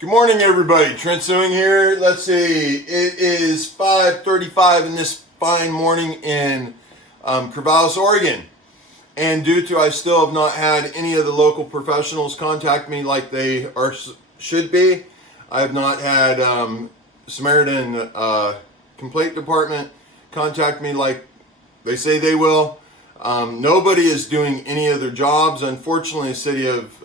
Good morning, everybody. Trent Suing here. Let's see. It is 5:35 in this fine morning in Corvallis, Oregon. And due to I still have not had any of the local professionals contact me like they should be, I have not had Samaritan Complaint Department contact me like they say they will. Nobody is doing any of their jobs. Unfortunately, the City of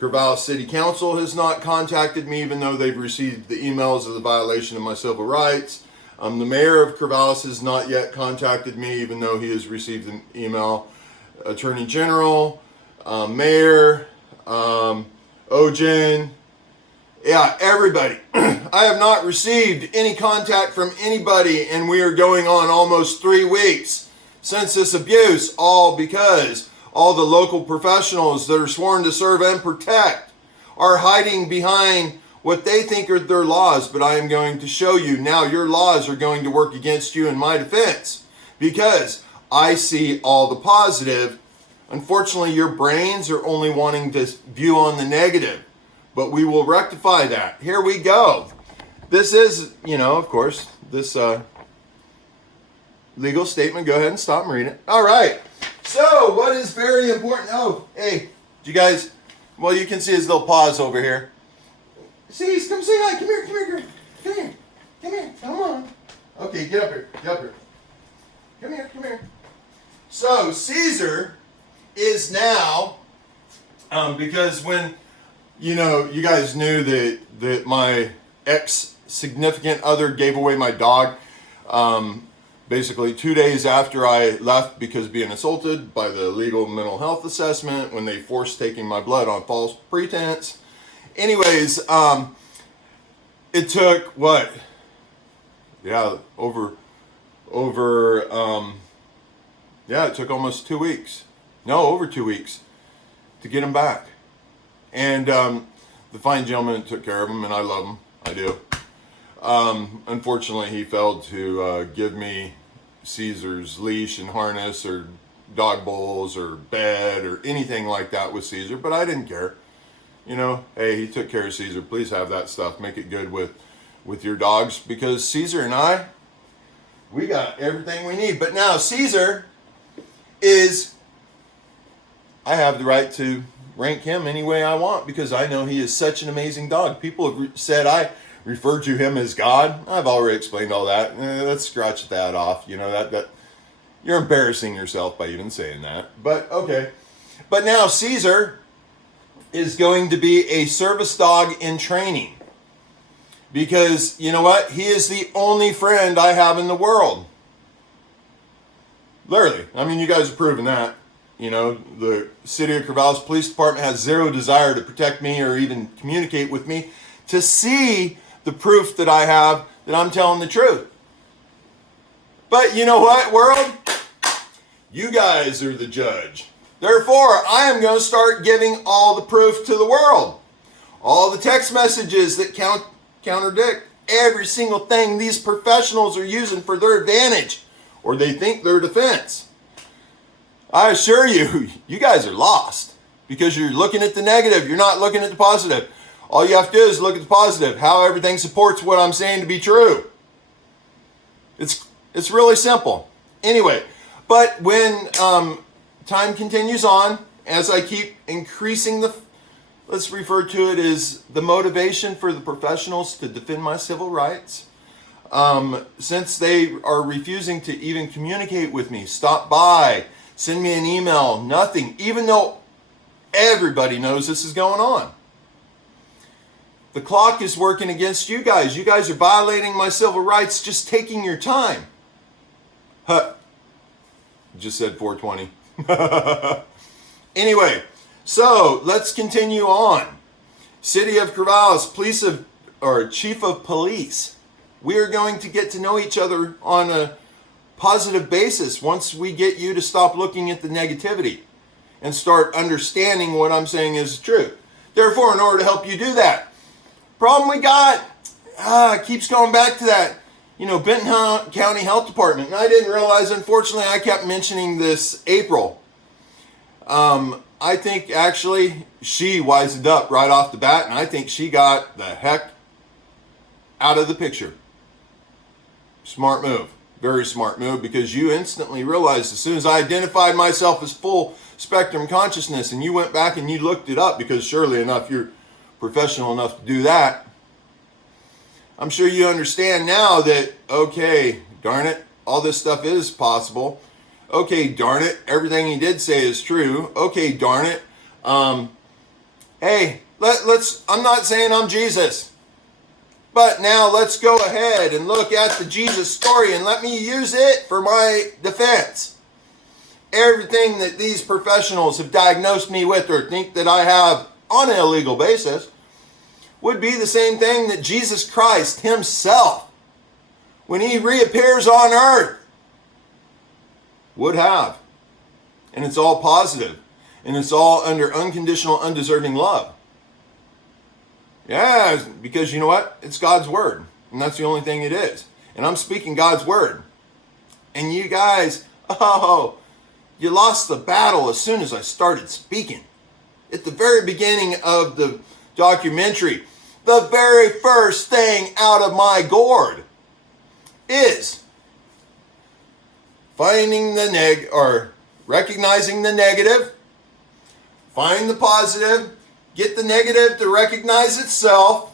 Corvallis City Council has not contacted me, even though they've received the emails of the violation of my civil rights. The mayor of Corvallis has not yet contacted me, even though he has received an email. Attorney General, Mayor, OGen, yeah, everybody. I have not received any contact from anybody, and we are going on almost 3 weeks since this abuse, all because all the local professionals that are sworn to serve and protect are hiding behind what they think are their laws. But I am going to show you now your laws are going to work against you in my defense, because I see all the positive. Unfortunately, your brains are only wanting to view on the negative, but we will rectify that. Here we go. This is, of course, this legal statement. Go ahead and stop and read it. All right. So, what is very important? Oh, hey, did you guys? Well, you can see his little paws over here. See, come say hi. Come here. Come on. Okay, get up here. Come here. So, Caesar is now, because when, you guys knew that my ex-significant other gave away my dog, basically 2 days after I left because being assaulted by the legal mental health assessment when they forced taking my blood on false pretense. Anyways, it took what? Yeah, it took almost 2 weeks. No, over 2 weeks to get him back. And the fine gentleman took care of him, and I love him. I do. Unfortunately, he failed to give me Caesar's leash and harness or dog bowls or bed or anything like that with Caesar, but I didn't care. Hey, he took care of Caesar. Please have that stuff. Make it good with your dogs, because Caesar and we got everything we need. But now Caesar I have the right to rank him any way I want, because I know he is such an amazing dog. People have said I refer to him as God. I've already explained all that. Let's scratch that off. That you're embarrassing yourself by even saying that. But okay. But now Caesar is going to be a service dog in training, because you know what? He is the only friend I have in the world. Literally. I mean, you guys have proven that. The City of Corvallis Police Department has zero desire to protect me or even communicate with me to see the proof that I have that I'm telling the truth. But you know what, world? You guys are the judge. Therefore, I am going to start giving all the proof to the world. All the text messages that contradict every single thing these professionals are using for their advantage, or they think their defense. I assure you, you guys are lost, because you're looking at the negative. You're not looking at the positive. All you have to do is look at the positive, how everything supports what I'm saying to be true. It's really simple. Anyway, but when time continues on, as I keep increasing let's refer to it as the motivation for the professionals to defend my civil rights, since they are refusing to even communicate with me, stop by, send me an email, nothing, even though everybody knows this is going on. The clock is working against you guys. You guys are violating my civil rights, just taking your time. Just said 420. Anyway, so let's continue on. City of Corvallis, Chief of Police. We are going to get to know each other on a positive basis once we get you to stop looking at the negativity and start understanding what I'm saying is the truth. Therefore, in order to help you do that, problem we got keeps going back to that, Benton County Health Department. And I didn't realize, unfortunately, I kept mentioning this April. I think actually she wisened up right off the bat, and I think she got the heck out of the picture. Smart move. Very smart move, because you instantly realized as soon as I identified myself as full spectrum consciousness, and you went back and you looked it up, because surely enough you're professional enough to do that. I'm sure you understand now that, okay, darn it, all this stuff is possible. Okay, darn it, everything he did say is true. Okay, darn it. Hey, let's, I'm not saying I'm Jesus, but now let's go ahead and look at the Jesus story and let me use it for my defense. Everything that these professionals have diagnosed me with or think that I have on an illegal basis would be the same thing that Jesus Christ himself, when he reappears on earth, would have. And it's all positive. And it's all under unconditional, undeserving love. Yeah, because you know what? It's God's word. And that's the only thing it is. And I'm speaking God's word. And you guys, oh, you lost the battle as soon as I started speaking. At the very beginning of the documentary, the very first thing out of my gourd is finding the recognizing the negative, find the positive, get the negative to recognize itself.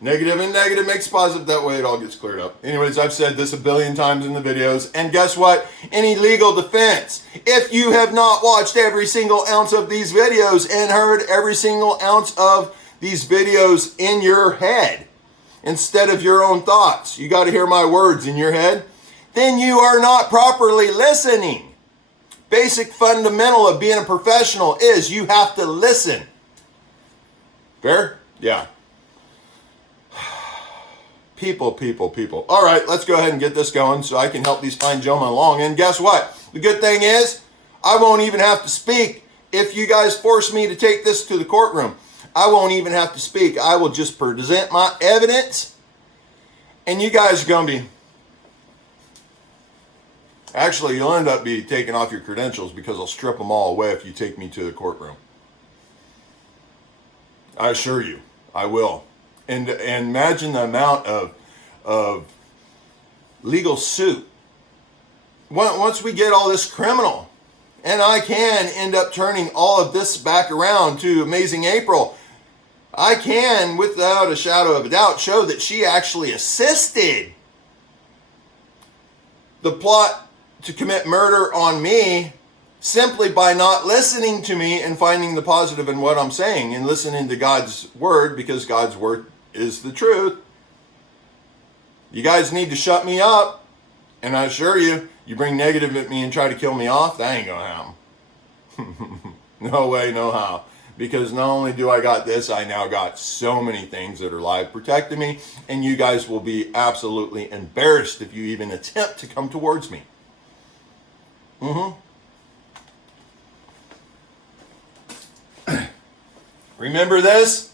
Negative and negative makes positive. That way it all gets cleared up. Anyways, I've said this a billion times in the videos. And guess what? Any legal defense, if you have not watched every single ounce of these videos and heard every single ounce of these videos in your head instead of your own thoughts, you got to hear my words in your head, then you are not properly listening. Basic fundamental of being a professional is you have to listen. Fair? Yeah. People. All right, let's go ahead and get this going so I can help these fine gentlemen along. And guess what? The good thing is I won't even have to speak if you guys force me to take this to the courtroom. I won't even have to speak. I will just present my evidence, and you guys are going to be... Actually, you'll end up be taking off your credentials, because I'll strip them all away if you take me to the courtroom. I assure you, I will. And imagine the amount of legal suit. Once we get all this criminal, and I can end up turning all of this back around to Amazing April, I can, without a shadow of a doubt, show that she actually assisted the plot to commit murder on me simply by not listening to me and finding the positive in what I'm saying and listening to God's word, because God's word is the truth. You guys need to shut me up, and I assure you, you bring negative at me and try to kill me off, that ain't gonna happen. No way, no how. Because not only do I got this, I now got so many things that are live protecting me, and you guys will be absolutely embarrassed if you even attempt to come towards me. Remember this?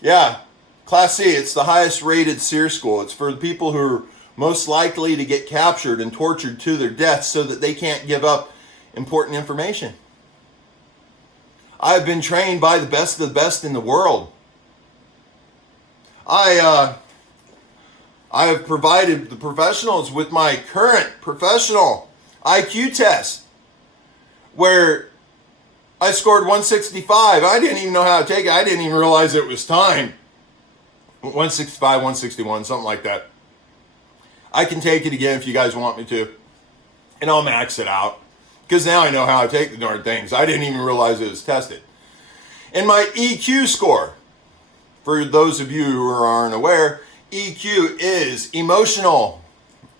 Yeah, Class C, it's the highest rated SEER school. It's for the people who are most likely to get captured and tortured to their deaths so that they can't give up important information. I've been trained by the best of the best in the world. I have provided the professionals with my current professional IQ test, where I scored 165. I didn't even know how to take it. I didn't even realize it was timed. 165, 161, something like that. I can take it again if you guys want me to. And I'll max it out. Because now I know how to take the darn things. I didn't even realize it was tested. And my EQ score, for those of you who aren't aware, EQ is emotional,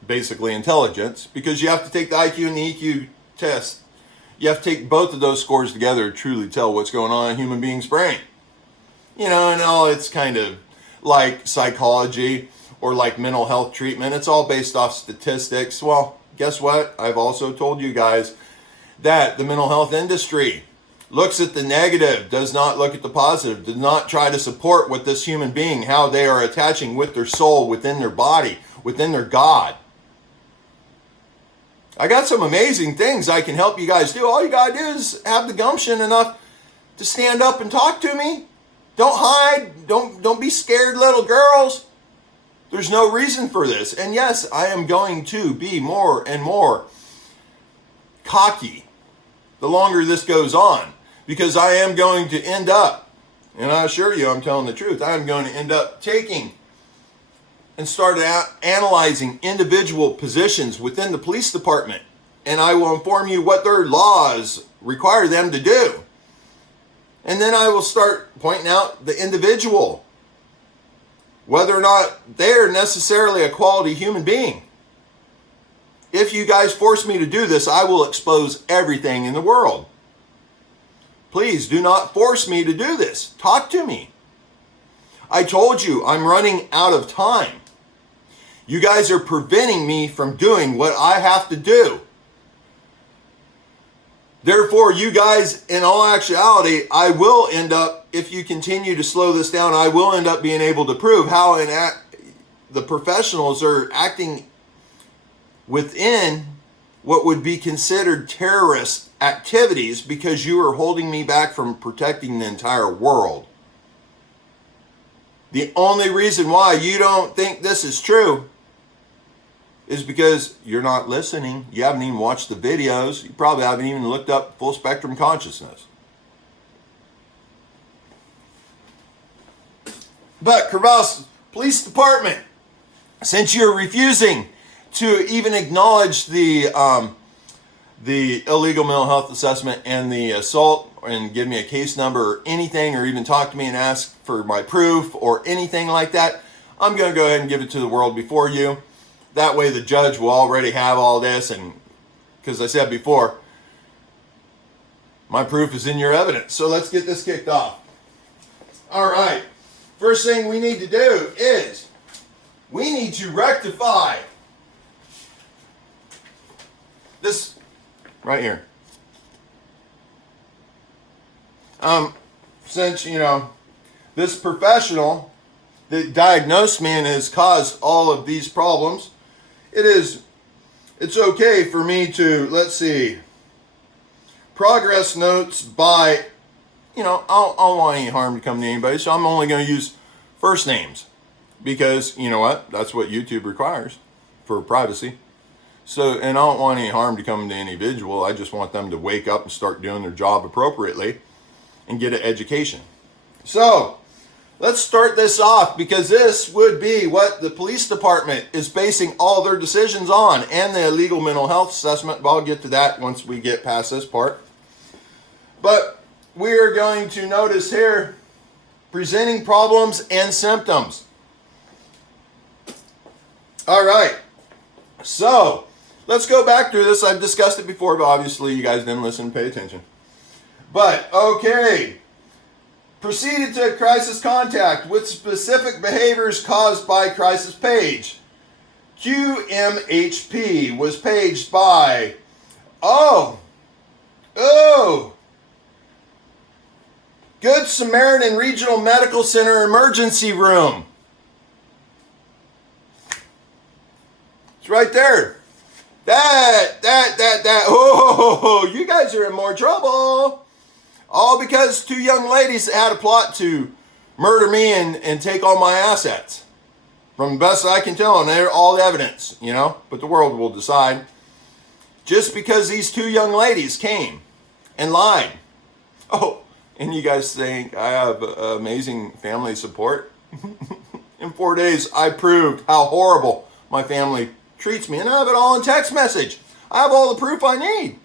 basically intelligence, because you have to take the IQ and the EQ test. You have to take both of those scores together to truly tell what's going on in a human being's brain. You know, and all it's kind of like psychology or like mental health treatment. It's all based off statistics. Well, guess what? I've also told you guys that the mental health industry looks at the negative, does not look at the positive, does not try to support what this human being, how they are attaching with their soul, within their body, within their God. I got some amazing things I can help you guys do. All you gotta do is have the gumption enough to stand up and talk to me. Don't hide. Don't be scared little girls. There's no reason for this. And yes, I am going to be more and more cocky the longer this goes on, because I am going to end up, and I assure you I'm telling the truth, I am going to end up taking and start analyzing individual positions within the police department, and I will inform you what their laws require them to do. And then I will start pointing out the individual, whether or not they're necessarily a quality human being. If you guys force me to do this, I will expose everything in the world. Please do not force me to do this. Talk to me. I told you I'm running out of time. You guys are preventing me from doing what I have to do. Therefore, you guys, in all actuality, I will end up, if you continue to slow this down, I will end up being able to prove how the professionals are acting within what would be considered terrorist activities, because you are holding me back from protecting the entire world. The only reason why you don't think this is true is because you're not listening. You haven't even watched the videos. You probably haven't even looked up full spectrum consciousness. But Corvallis Police Department, since you're refusing to even acknowledge the illegal mental health assessment and the assault, and give me a case number or anything, or even talk to me and ask for my proof or anything like that, I'm going to go ahead and give it to the world before you. That way the judge will already have all this, and because I said before, my proof is in your evidence. So let's get this kicked off. All right. First thing we need to do is we need to rectify this right here. Since, this professional that diagnosed me and has caused all of these problems, it's okay for me to, let's see, progress notes by, I don't want any harm to come to anybody, so I'm only going to use first names, because you know what? That's what YouTube requires for privacy. So, and I don't want any harm to come to any individual. I just want them to wake up and start doing their job appropriately and get an education. So, let's start this off, because this would be what the police department is basing all their decisions on, and the illegal mental health assessment, but I'll get to that once we get past this part. But we are going to notice here, presenting problems and symptoms. All right, so let's go back through this. I've discussed it before, but obviously you guys didn't listen and pay attention. But, okay. Proceeded to crisis contact with specific behaviors caused by crisis page. QMHP was paged by, Good Samaritan Regional Medical Center Emergency Room. It's right there. You guys are in more trouble. All because two young ladies had a plot to murder me and take all my assets. From the best I can tell, and they're all the evidence, but the world will decide. Just because these two young ladies came and lied. Oh, and you guys think I have amazing family support? In 4 days, I proved how horrible my family treats me, and I have it all in text message. I have all the proof I need.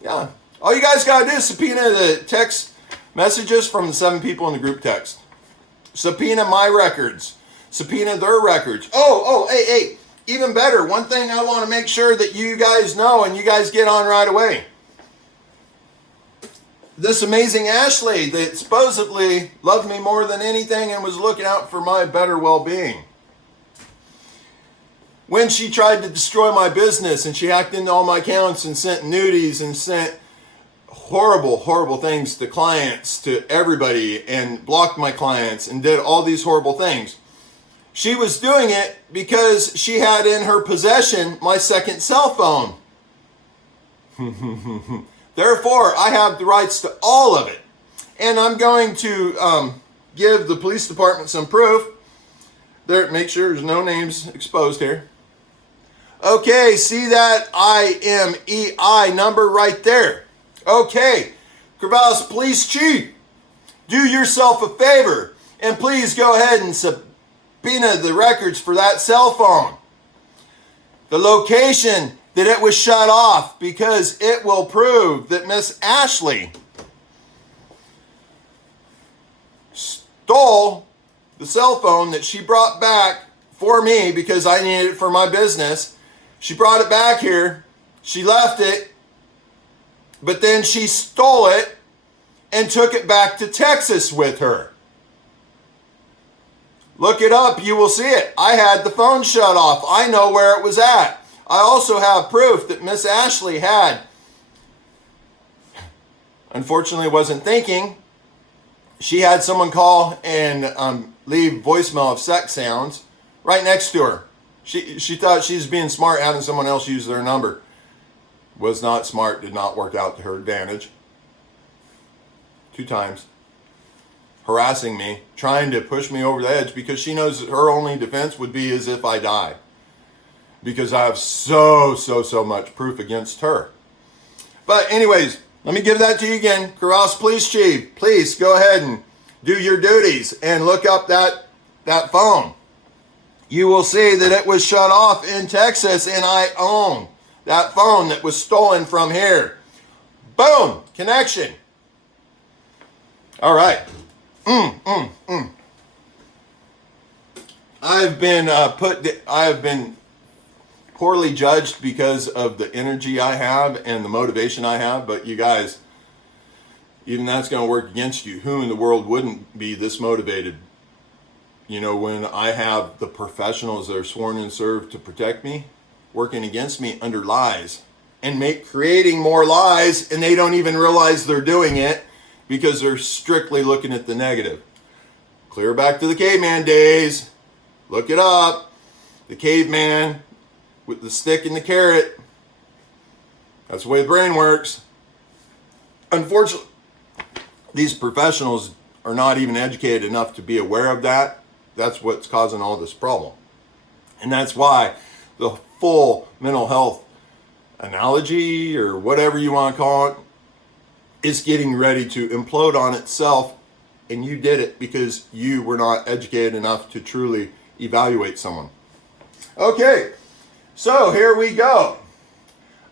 Yeah. All you guys got to do is subpoena the text messages from the 7 people in the group text. Subpoena my records. Subpoena their records. Hey, even better. One thing I want to make sure that you guys know and you guys get on right away. This amazing Ashley that supposedly loved me more than anything and was looking out for my better well-being. When she tried to destroy my business and she hacked into all my accounts and sent nudies and sent horrible things to clients, to everybody, and blocked my clients and did all these horrible things. She was doing it because she had in her possession my second cell phone. Therefore, I have the rights to all of it. And I'm going to give the police department some proof. There, make sure there's no names exposed here. Okay, see that IMEI number right there. Okay, Corvallis Police Chief, do yourself a favor and please go ahead and subpoena the records for that cell phone. The location that it was shut off, because it will prove that Miss Ashley stole the cell phone that she brought back for me because I needed it for my business. She brought it back here. She left it, but then she stole it and took it back to Texas with her. Look it up. You will see it. I had the phone shut off. I know where it was at. I also have proof that Miss Ashley had, unfortunately wasn't thinking, she had someone call and leave voicemail of sex sounds right next to her. She thought she was being smart, having someone else use their number. Was not smart, did not work out to her advantage. 2 times. Harassing me, trying to push me over the edge because she knows that her only defense would be as if I die. Because I have so much proof against her. But anyways, let me give that to you again. Corvallis Police Chief, please go ahead and do your duties and look up that phone. You will see that it was shut off in Texas and I own that phone that was stolen from here. Boom, connection. All right. I've been poorly judged because of the energy I have and the motivation I have, but you guys, even that's going to work against you. Who in the world wouldn't be this motivated? You know, when I have the professionals that are sworn and served to protect me, working against me under lies and creating more lies, and they don't even realize they're doing it because they're strictly looking at the negative. Clear back to the caveman days. Look it up. The caveman with the stick and the carrot. That's the way the brain works. Unfortunately, these professionals are not even educated enough to be aware of that. That's what's causing all this problem. And that's why the full mental health analogy, or whatever you want to call it, is getting ready to implode on itself. And you did it because you were not educated enough to truly evaluate someone. Okay, so here we go.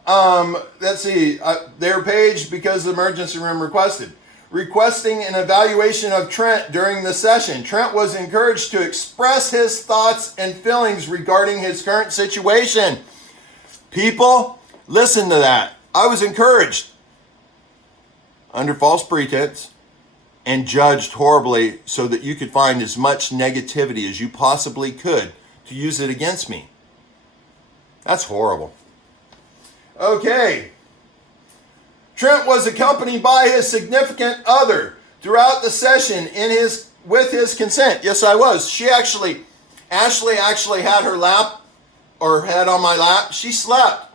Let's see. Their page, because the emergency room requesting an evaluation of Trent during the session. Trent was encouraged to express his thoughts and feelings regarding his current situation. People, listen to that. I was encouraged under false pretense and judged horribly so that you could find as much negativity as you possibly could to use it against me. That's horrible. Okay. Trent was accompanied by his significant other throughout the session with his consent. Yes, I was. Ashley actually had her lap, or head on my lap. She slept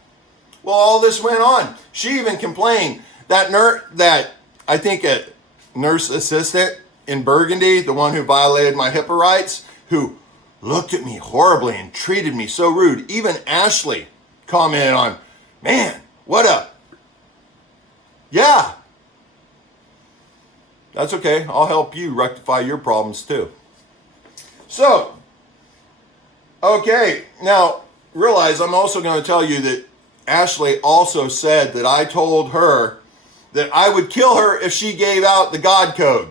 while all this went on. She even complained that I think a nurse assistant in Burgundy, the one who violated my HIPAA rights, who looked at me horribly and treated me so rude. Even Ashley commented on, man, what a... Yeah. That's okay. I'll help you rectify your problems too. So, okay. Now, realize I'm also going to tell you that Ashley also said that I told her that I would kill her if she gave out the God code.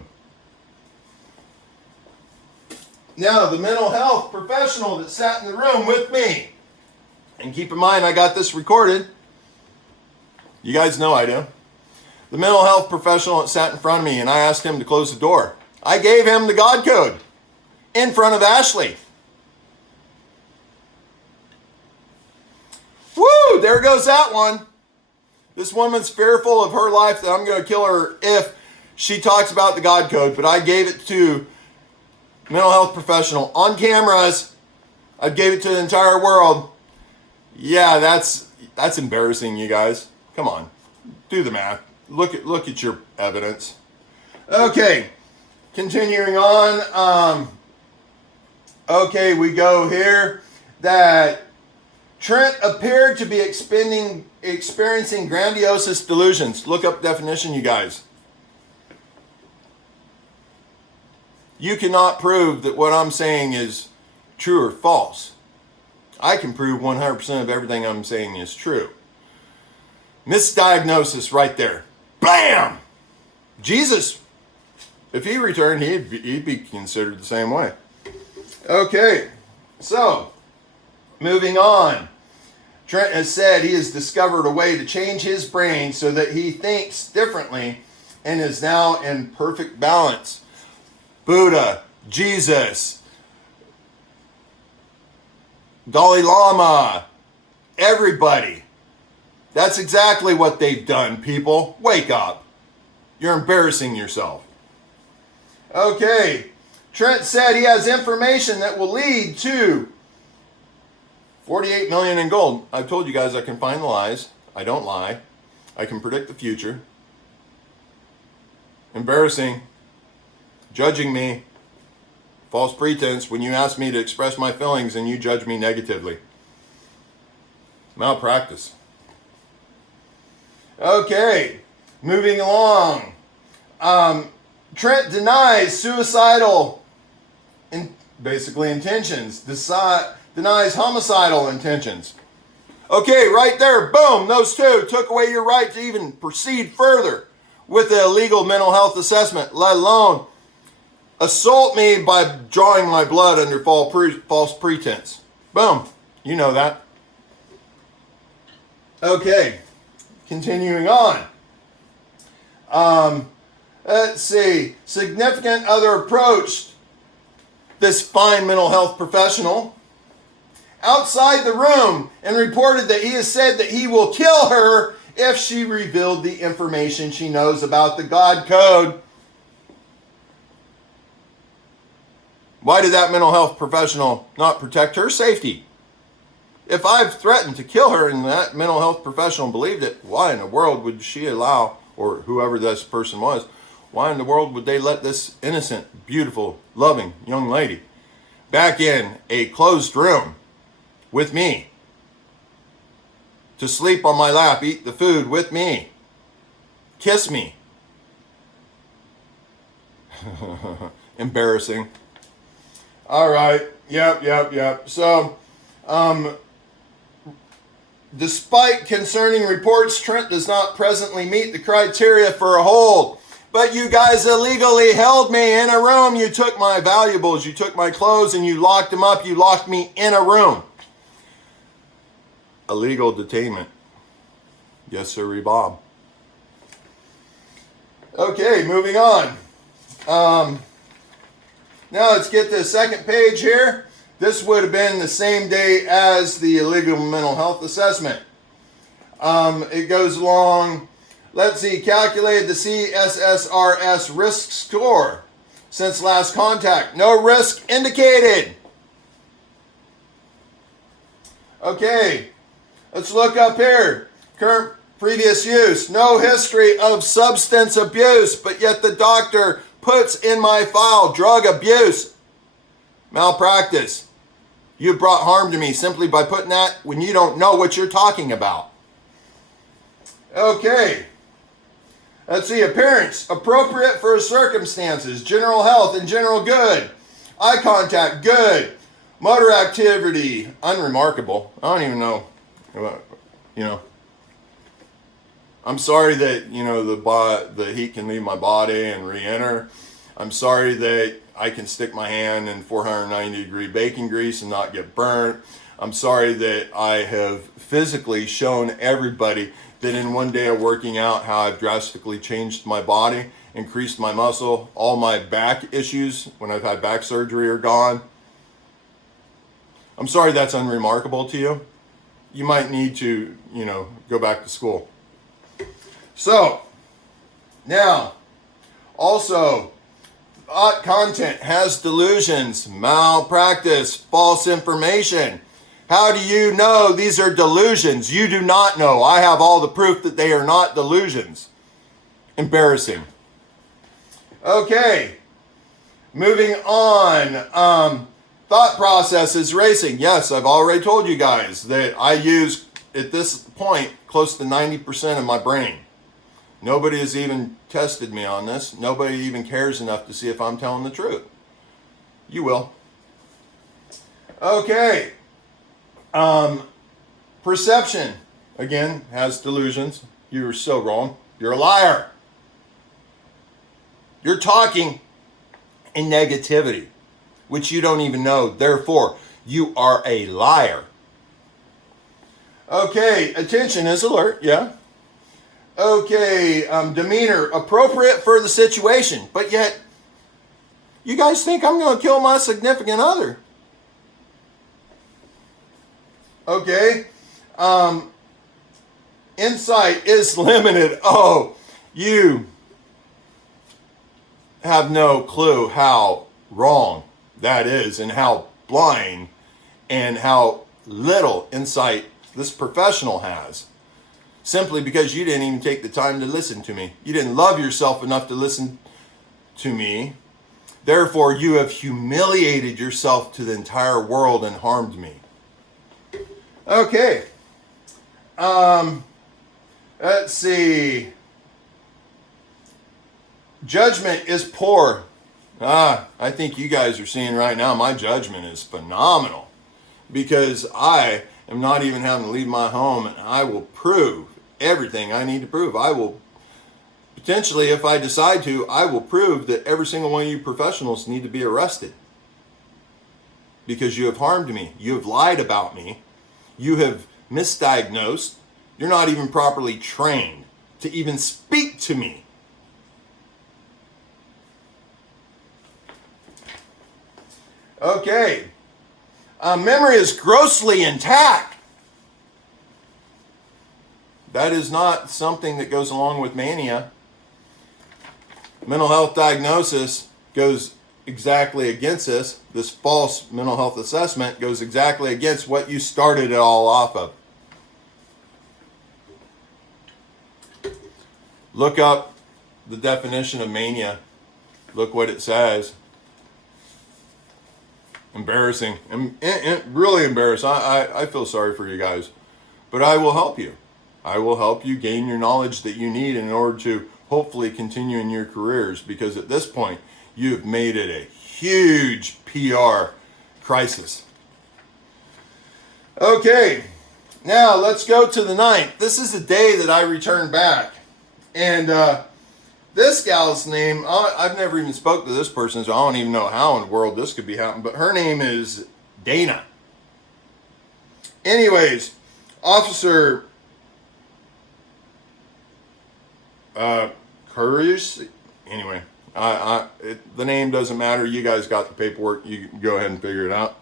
Now, the mental health professional that sat in the room with me, and keep in mind I got this recorded. You guys know I do. The mental health professional that sat in front of me, and I asked him to close the door. I gave him the God code in front of Ashley. Woo! There goes that one. This woman's fearful of her life that I'm going to kill her if she talks about the God code, but I gave it to mental health professional on cameras. I gave it to the entire world. Yeah, that's embarrassing, you guys. Come on, do the math. Look at your evidence. Okay, continuing on. Okay, we go here that Trent appeared to be experiencing grandiose delusions. Look up definition, you guys. You cannot prove that what I'm saying is true or false. I can prove 100% of everything I'm saying is true. Misdiagnosis right there. Bam! Jesus, if he returned, he'd be considered the same way. Okay, so moving on. Trent has said he has discovered a way to change his brain so that he thinks differently and is now in perfect balance. Buddha, Jesus, Dalai Lama, everybody. That's exactly what they've done, people. Wake up. You're embarrassing yourself. Okay, Trent said he has information that will lead to 48 million in gold. I've told you guys I can find the lies. I don't lie. I can predict the future. Embarrassing. Judging me. False pretense when you ask me to express my feelings and you judge me negatively. Malpractice. Okay, moving along. Trent denies suicidal intentions. Denies homicidal intentions. Okay, right there, boom, those two took away your right to even proceed further with the illegal mental health assessment, let alone assault me by drawing my blood under false pretense. Boom, you know that. Okay, continuing on. Let's see, significant other approached this fine mental health professional outside the room and reported that he has said that he will kill her if she revealed the information she knows about the God code. Why did that mental health professional not protect her safety? If I've threatened to kill her and that mental health professional believed it, why in the world would she allow, or whoever this person was, why in the world would they let this innocent, beautiful, loving young lady back in a closed room with me to sleep on my lap, eat the food with me, kiss me? Embarrassing. All right. Yep. So, despite concerning reports, Trent does not presently meet the criteria for a hold. But you guys illegally held me in a room. You took my valuables, you took my clothes, and you locked them up. You locked me in a room. Illegal detainment. Yes, sir, Bob. Okay, moving on. Now let's get to the second page here. This would have been the same day as the illegal mental health assessment. It goes along. Let's see, calculated the CSSRS risk score since last contact. No risk indicated. Okay, let's look up here. Current previous use. No history of substance abuse, but yet the doctor puts in my file drug abuse. Malpractice. You brought harm to me simply by putting that when you don't know what you're talking about. Okay. Let's see, appearance, appropriate for circumstances, general health and general good. Eye contact, good. Motor activity, unremarkable. I don't even know, I'm sorry that, the heat can leave my body and re-enter. I'm sorry that I can stick my hand in 490 degree bacon grease and not get burnt. I'm sorry that I have physically shown everybody that in one day of working out how I've drastically changed my body, increased my muscle, all my back issues when I've had back surgery are gone. I'm sorry that's unremarkable to you. You might need to, go back to school. So, now, also, content has delusions, malpractice, false information. How do you know these are delusions? You do not know. I have all the proof that they are not delusions. Embarrassing. Okay. Moving on. Thought process is racing. Yes, I've already told you guys that I use, at this point, close to 90% of my brain. Nobody has even tested me on this. Nobody even cares enough to see if I'm telling the truth. You will. Okay. Perception, again, has delusions. You're so wrong. You're a liar. You're talking in negativity, which you don't even know. Therefore, you are a liar. Okay, attention is alert, yeah. Okay, demeanor, appropriate for the situation, but yet, you guys think I'm going to kill my significant other. Okay, insight is limited. Oh, you have no clue how wrong that is and how blind and how little insight this professional has. Simply because you didn't even take the time to listen to me. You didn't love yourself enough to listen to me. Therefore, you have humiliated yourself to the entire world and harmed me. Okay. Let's see. Judgment is poor. I think you guys are seeing right now my judgment is phenomenal. Because I am not even having to leave my home, and I will prove everything I need to prove. I will, potentially, if I decide to, I will prove that every single one of you professionals need to be arrested. Because you have harmed me. You have lied about me. You have misdiagnosed. You're not even properly trained to even speak to me. Okay. Memory is grossly intact. That is not something that goes along with mania. Mental health diagnosis goes exactly against this. This false mental health assessment goes exactly against what you started it all off of. Look up the definition of mania. Look what it says. Embarrassing. Really embarrassed. I feel sorry for you guys. But I will help you. I will help you gain your knowledge that you need in order to hopefully continue in your careers. Because at this point, you have made it a huge PR crisis. Okay. Now, let's go to the 9th. This is the day that I return back. And this gal's name, I've never even spoke to this person, so I don't even know how in the world this could be happening. But her name is Dana. Anyways, Officer Courage. Anyway, the name doesn't matter. You guys got the paperwork. You can go ahead and figure it out.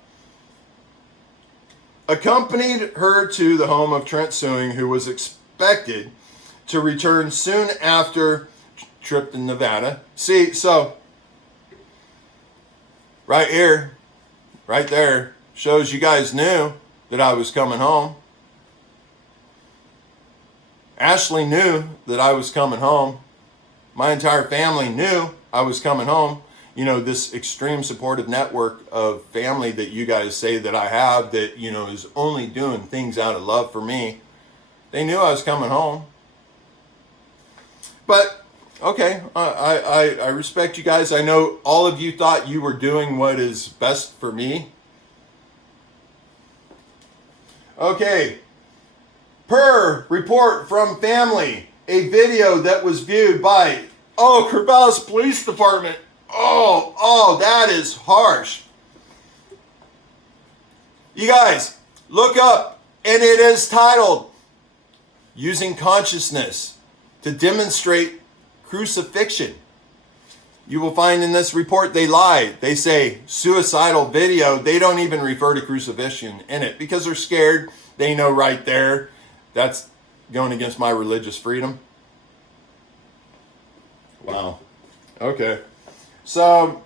Accompanied her to the home of Trent Suing, who was expected to return soon after trip to Nevada. See, so right here, right there, shows you guys knew that I was coming home. Ashley knew that I was coming home. My entire family knew I was coming home. You know, this extreme supportive network of family that you guys say that I have that, you know, is only doing things out of love for me. They knew I was coming home. But, okay, I respect you guys. I know all of you thought you were doing what is best for me. Okay. Per report from family, a video that was viewed by, Corvallis Police Department. Oh, that is harsh. You guys, look up, and it is titled, Using Consciousness to Demonstrate Crucifixion. You will find in this report they lie. They say suicidal video. They don't even refer to crucifixion in it because they're scared. They know right there that's going against my religious freedom. Wow. Okay. So,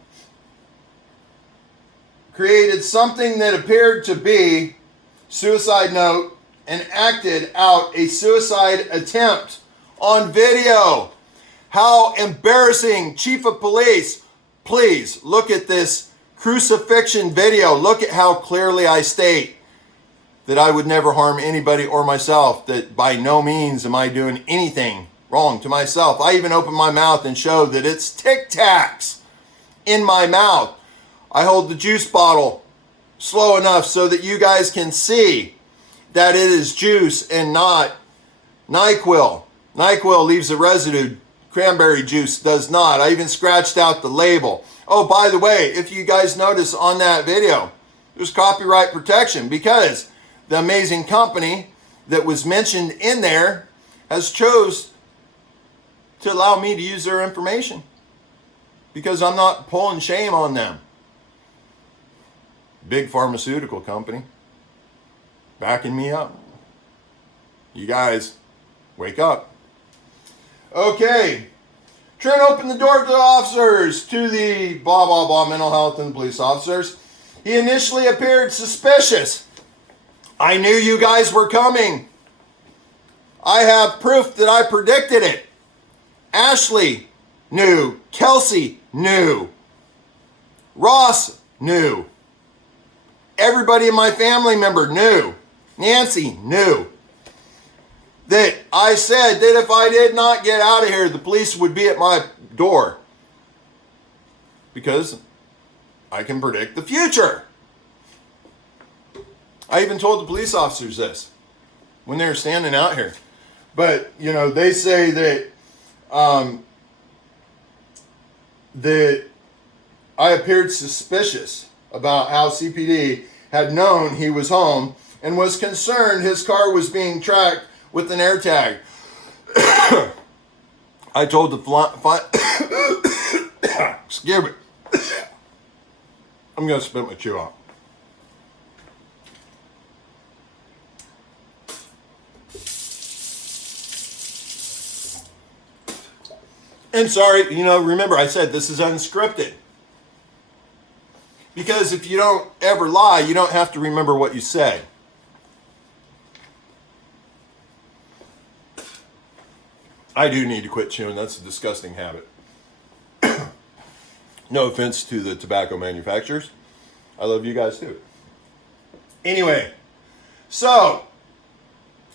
created something that appeared to be suicide note and acted out a suicide attempt on video. How embarrassing. Chief of Police, please look at this crucifixion video. Look at how clearly I state that I would never harm anybody or myself, that by no means am I doing anything wrong to myself. I even open my mouth and show that it's Tic Tacs in my mouth. I hold the juice bottle slow enough so that you guys can see that it is juice and not NyQuil. NyQuil leaves a residue. Cranberry juice does not. I even scratched out the label. Oh, by the way, if you guys notice on that video, there's copyright protection because the amazing company that was mentioned in there has chose to allow me to use their information because I'm not pulling shame on them. Big pharmaceutical company backing me up. You guys, wake up. Okay. Trent opened the door to the officers, to the blah, blah, blah, mental health and police officers. He initially appeared suspicious. I knew you guys were coming. I have proof that I predicted it. Ashley knew. Kelsey knew. Ross knew. Everybody in my family member knew. Nancy knew. That I said that if I did not get out of here, the police would be at my door. Because I can predict the future. I even told the police officers this when they were standing out here. But, you know, they say that that I appeared suspicious about how CPD had known he was home and was concerned his car was being tracked with an AirTag. I told the excuse me. I'm going to spit my chew out. And sorry, you know, remember I said this is unscripted. Because if you don't ever lie, you don't have to remember what you said. I do need to quit chewing. That's a disgusting habit. No offense to the tobacco manufacturers. I love you guys too. Anyway, so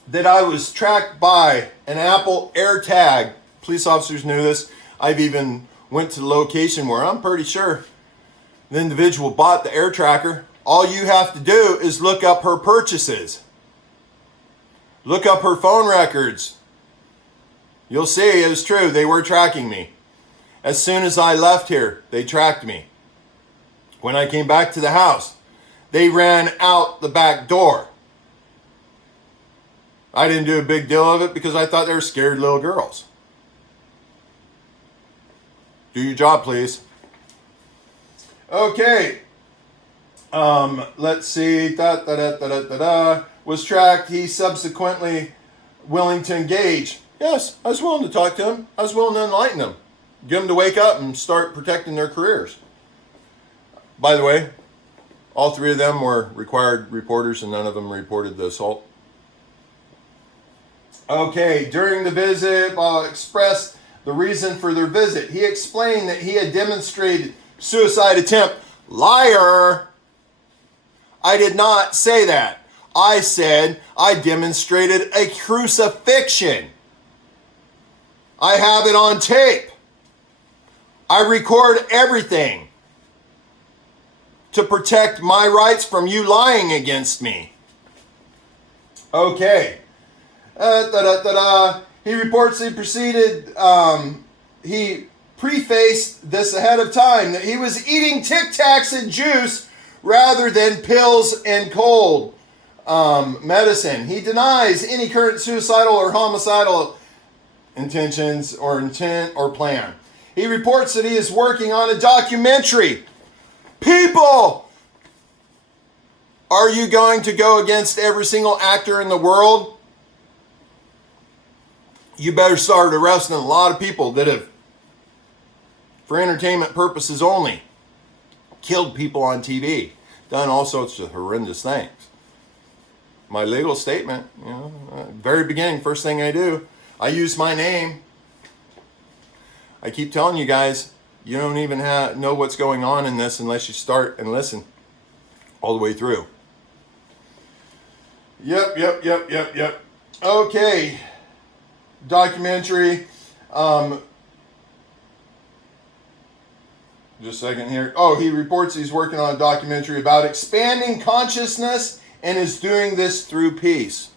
that I was tracked by an Apple AirTag. Police officers knew this. I've even went to the location where I'm pretty sure the individual bought the air tracker. All you have to do is look up her purchases. Look up her phone records. You'll see it was true. They were tracking me. As soon as I left here, they tracked me. When I came back to the house, they ran out the back door. I didn't do a big deal of it because I thought they were scared little girls. Do your job, please. Okay. Let's see. Was tracked. He subsequently willing to engage. Yes, I was willing to talk to him. I was willing to enlighten them. Get them to wake up and start protecting their careers. By the way, all three of them were required reporters and none of them reported the assault. Okay, during the visit, expressed the reason for their visit. He explained that he had demonstrated suicide attempt. Liar! I did not say that. I said I demonstrated a crucifixion. I have it on tape. I record everything to protect my rights from you lying against me. Okay. He reports he proceeded, he prefaced this ahead of time, that he was eating Tic Tacs and juice rather than pills and cold medicine. He denies any current suicidal or homicidal intentions or intent or plan. He reports that he is working on a documentary. People, are you going to go against every single actor in the world? You better start arresting a lot of people that have for entertainment purposes only. Killed people on TV. Done all sorts of horrendous things. My legal statement, very beginning, first thing I do, I use my name. I keep telling you guys, you don't even know what's going on in this unless you start and listen all the way through. Yep. Okay. Documentary. Just a second here. Oh, he reports he's working on a documentary about expanding consciousness and is doing this through peace.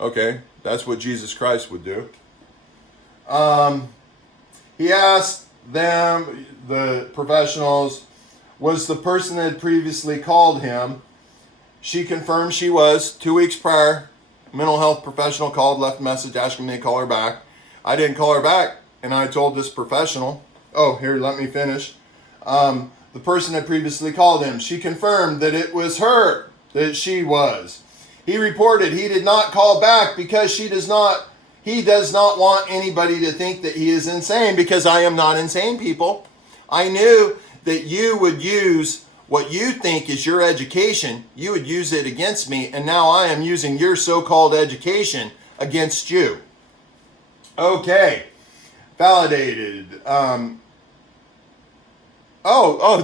Okay, that's what Jesus Christ would do. He asked them, the professionals, was the person that had previously called him. She confirmed she was. 2 weeks prior, mental health professional called, left a message asking me to call her back. I didn't call her back, and I told this professional, oh, here, let me finish. The person had previously called him. She confirmed that it was her, that she was. He reported he did not call back because he does not want anybody to think that he is insane, because I am not insane, people. I knew that you would use what you think is your education, you would use it against me, and now I am using your so-called education against you. Okay. Validated.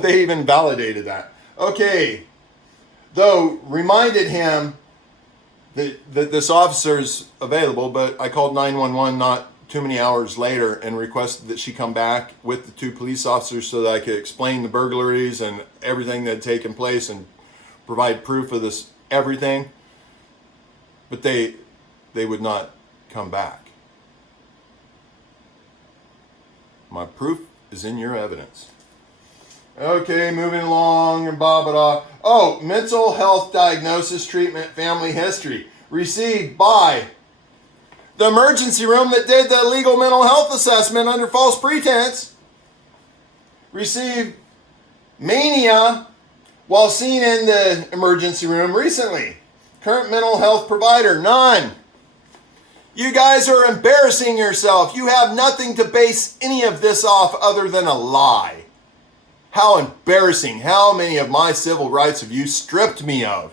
They even validated that. Okay. Though, reminded him that this officer's available, but I called 911 not too many hours later and requested that she come back with the 2 police officers so that I could explain the burglaries and everything that had taken place and provide proof of this everything. But they would not come back. My proof is in your evidence. Okay, moving along and Oh, mental health diagnosis, treatment, family history received by the emergency room that did the illegal mental health assessment under false pretense. Received mania while seen in the emergency room recently. Current mental health provider, none. You guys are embarrassing yourself. You have nothing to base any of this off other than a lie. How embarrassing. How many of my civil rights have you stripped me of?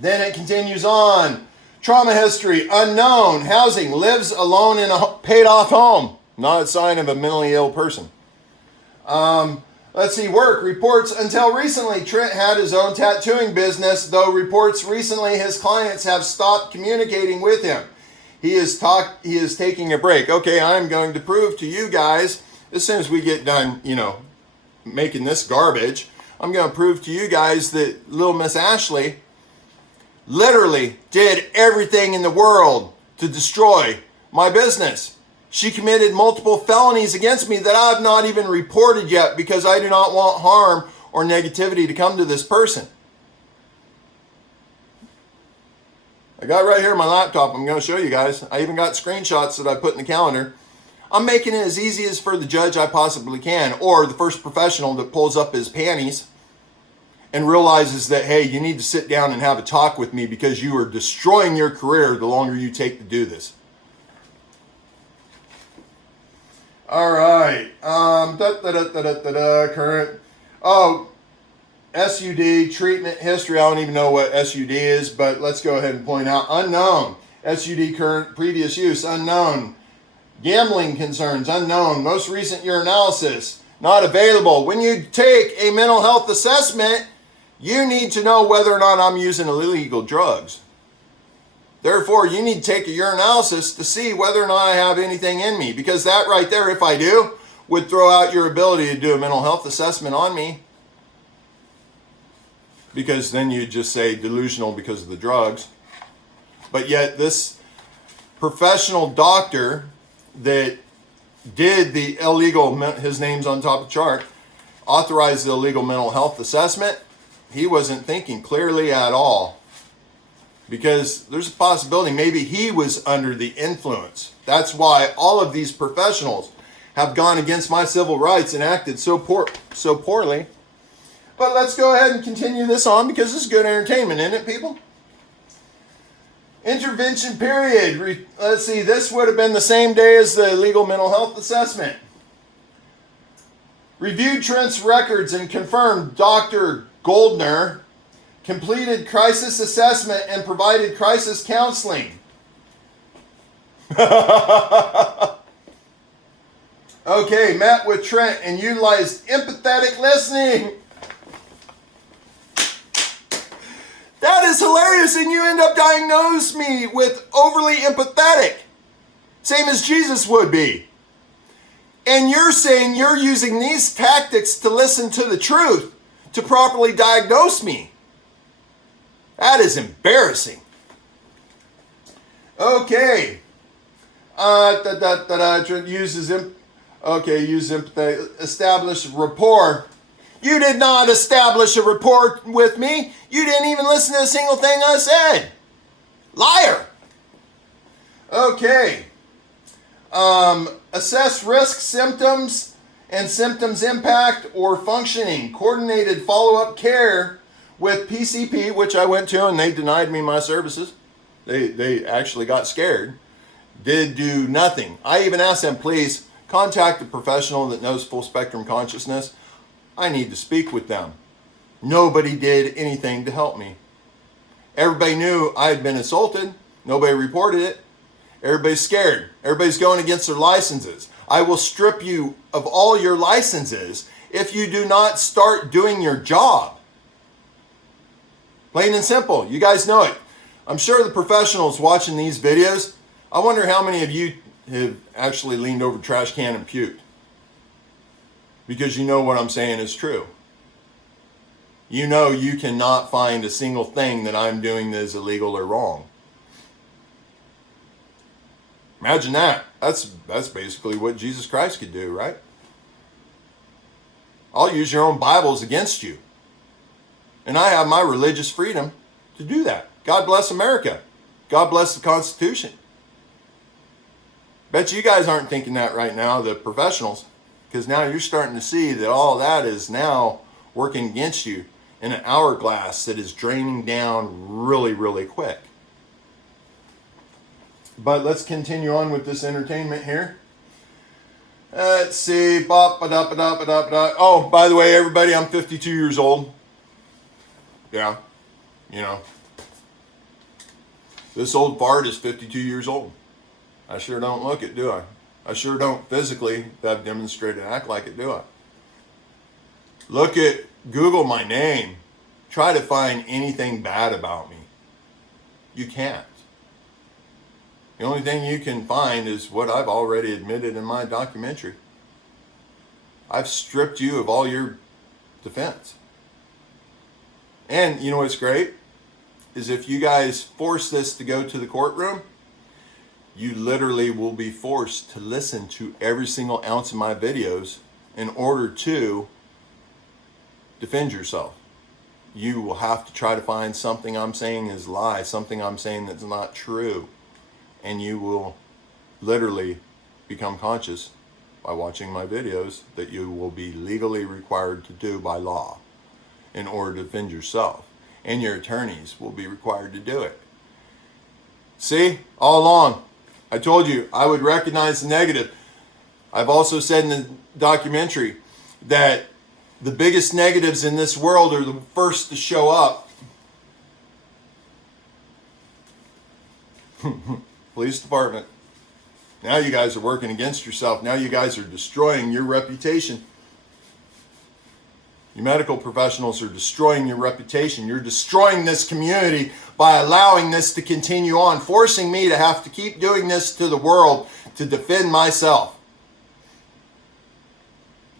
Then it continues on. Trauma history, unknown. Housing, lives alone in a paid-off home. Not a sign of a mentally ill person. Let's see, work. Reports until recently, Trent had his own tattooing business, though reports recently his clients have stopped communicating with him. He is taking a break. Okay, I'm going to prove to you guys, as soon as we get done, making this garbage, I'm going to prove to you guys that little Miss Ashley literally did everything in the world to destroy my business. She committed multiple felonies against me that I have not even reported yet because I do not want harm or negativity to come to this person. I got right here on my laptop. I'm going to show you guys. I even got screenshots that I put in the calendar. I'm making it as easy as for the judge I possibly can, or the first professional that pulls up his panties and realizes that, hey, you need to sit down and have a talk with me because you are destroying your career the longer you take to do this. All right. Current. Oh, SUD treatment history. I don't even know what SUD is, but let's go ahead and point out. Unknown. SUD current previous use. Unknown. Gambling concerns. Unknown. Most recent urinalysis. Not available. When you take a mental health assessment, you need to know whether or not I'm using illegal drugs. Therefore, you need to take a urinalysis to see whether or not I have anything in me. Because that right there, if I do, would throw out your ability to do a mental health assessment on me. Because then you'd just say delusional because of the drugs. But yet this professional doctor that did the illegal, his name's on top of the chart, authorized the illegal mental health assessment, he wasn't thinking clearly at all. Because there's a possibility maybe he was under the influence. That's why all of these professionals have gone against my civil rights and acted so poorly. But let's go ahead and continue this on because this is good entertainment, isn't it, people? Intervention period. Let's see, this would have been the same day as the legal mental health assessment. Reviewed Trent's records and confirmed Dr. Goldner completed crisis assessment and provided crisis counseling. Okay, met with Trent and utilized empathetic listening. That is hilarious, and you end up diagnosing me with overly empathetic. Same as Jesus would be. And you're saying you're using these tactics to listen to the truth, to properly diagnose me. That is embarrassing. Okay. Uses empathy. Establish rapport. You did not establish a rapport with me. You didn't even listen to a single thing I said. Liar. Okay. Assess risk, symptoms, and symptoms impact or functioning. Coordinated follow-up care with PCP, which I went to and they denied me my services. They actually got scared. Did do nothing. I even asked them, please contact a professional that knows full spectrum consciousness. I need to speak with them. Nobody did anything to help me. Everybody knew I had been assaulted. Nobody reported it. Everybody's scared. Everybody's going against their licenses. I will strip you of all your licenses if you do not start doing your job. Plain and simple. You guys know it. I'm sure the professionals watching these videos, I wonder how many of you have actually leaned over a trash can and puked. Because you know what I'm saying is true. You know you cannot find a single thing that I'm doing that is illegal or wrong. Imagine that. That's basically what Jesus Christ could do, right? I'll use your own Bibles against you. And I have my religious freedom to do that. God bless America. God bless the Constitution. Bet you guys aren't thinking that right now, the professionals. Because now you're starting to see that all that is now working against you in an hourglass that is draining down really, really quick. But let's continue on with this entertainment here. Let's see. Oh, by the way, everybody, I'm 52 years old. Yeah, you know. This old fart is 52 years old. I sure don't look it, do I? I sure don't physically have demonstrated and act like it, do I? Look at Google my name. Try to find anything bad about me. You can't. The only thing you can find is what I've already admitted in my documentary. I've stripped you of all your defense. And you know what's great? Is if you guys force this to go to the courtroom, you literally will be forced to listen to every single ounce of my videos in order to defend yourself. You will have to try to find something I'm saying is a lie, something I'm saying that's not true. And you will literally become conscious by watching my videos that you will be legally required to do by law in order to defend yourself. And your attorneys will be required to do it. See, all along, I told you I would recognize the negative. I've also said in the documentary that the biggest negatives in this world are the first to show up. Police department. Now you guys are working against yourself. Now you guys are destroying your reputation. You medical professionals are destroying your reputation. You're destroying this community by allowing this to continue on, forcing me to have to keep doing this to the world to defend myself.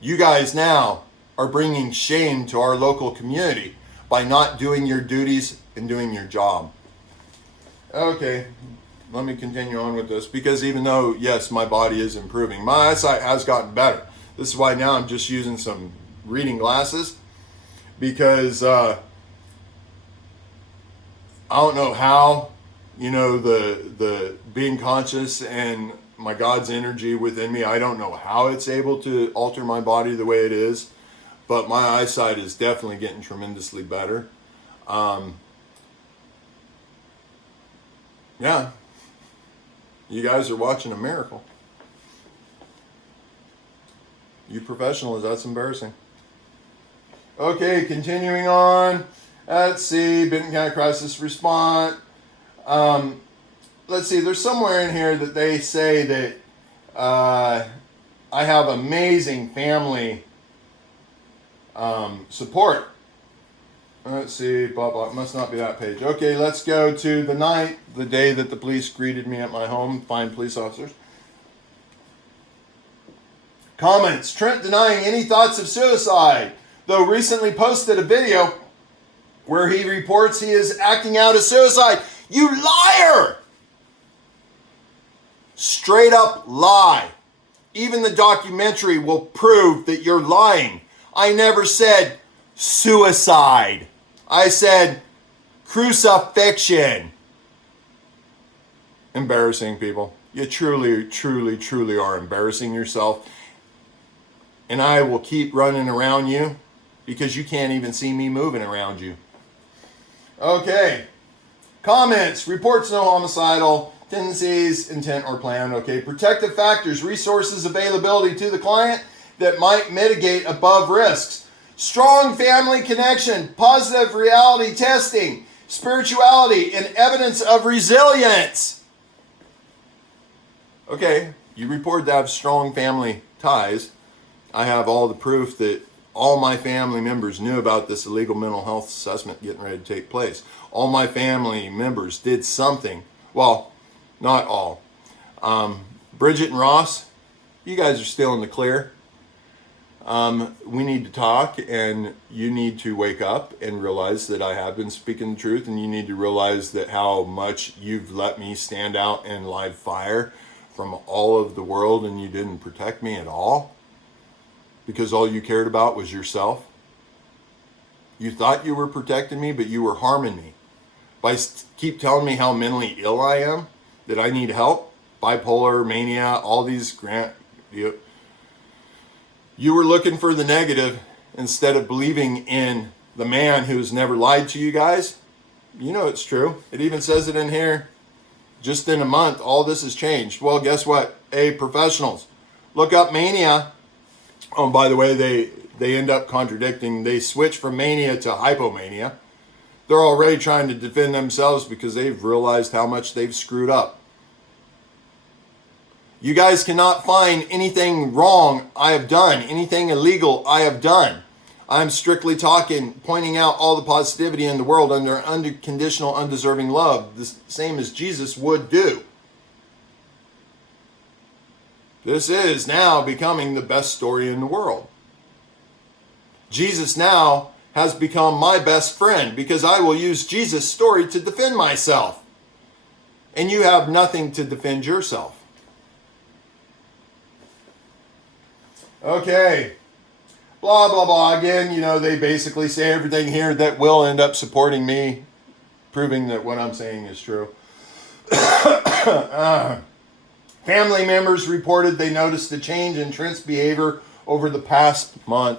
You guys now are bringing shame to our local community by not doing your duties and doing your job. Okay, let me continue on with this, because even though, yes, my body is improving, my eyesight has gotten better. This is why now I'm just using some reading glasses, because I don't know how, you know, the being conscious and my God's energy within me, I don't know how it's able to alter my body the way it is, but my eyesight is definitely getting tremendously better. Yeah, you guys are watching a miracle. You professionals, that's embarrassing. Okay, continuing on. Let's see, Benton County Crisis Response. Let's see, there's somewhere in here that they say that I have amazing family support. Let's see, blah, blah, it must not be that page. Okay, let's go to the night, the day that the police greeted me at my home, fine police officers. Comments, Trent denying any thoughts of suicide, though recently posted a video where he reports he is acting out a suicide. You liar! Straight up lie. Even the documentary will prove that you're lying. I never said suicide. I said crucifixion. Embarrassing, people. You truly, truly, truly are embarrassing yourself. And I will keep running around you because you can't even see me moving around you. Okay. Comments. Reports no homicidal tendencies, intent, or plan. Okay. Protective factors, resources, availability to the client that might mitigate above risks. Strong family connection, positive reality testing, spirituality, and evidence of resilience. Okay. You report to have strong family ties. I have all the proof that all my family members knew about this illegal mental health assessment getting ready to take place. All my family members did something. Well, not all. Bridget and Ross, you guys are still in the clear. We need to talk, and you need to wake up and realize that I have been speaking the truth, and you need to realize that how much you've let me stand out in live fire from all of the world, and you didn't protect me at all. Because all you cared about was yourself. You thought you were protecting me, but you were harming me. By keep telling me how mentally ill I am, that I need help, bipolar, mania, all these you were looking for the negative instead of believing in the man who's never lied to you guys. You know it's true. It even says it in here. Just in a month, all this has changed. Well, guess what? Hey, professionals, look up mania. Oh, by the way, they end up contradicting. They switch from mania to hypomania. They're already trying to defend themselves because they've realized how much they've screwed up. You guys cannot find anything wrong I have done, anything illegal I have done. I'm strictly pointing out all the positivity in the world under unconditional, undeserving love, the same as Jesus would do. This is now becoming the best story in the world. Jesus now has become my best friend because I will use Jesus' story to defend myself. And you have nothing to defend yourself. Okay. Blah, blah, blah. Again, they basically say everything here that will end up supporting me, proving that what I'm saying is true. Family members reported they noticed a change in Trent's behavior over the past month.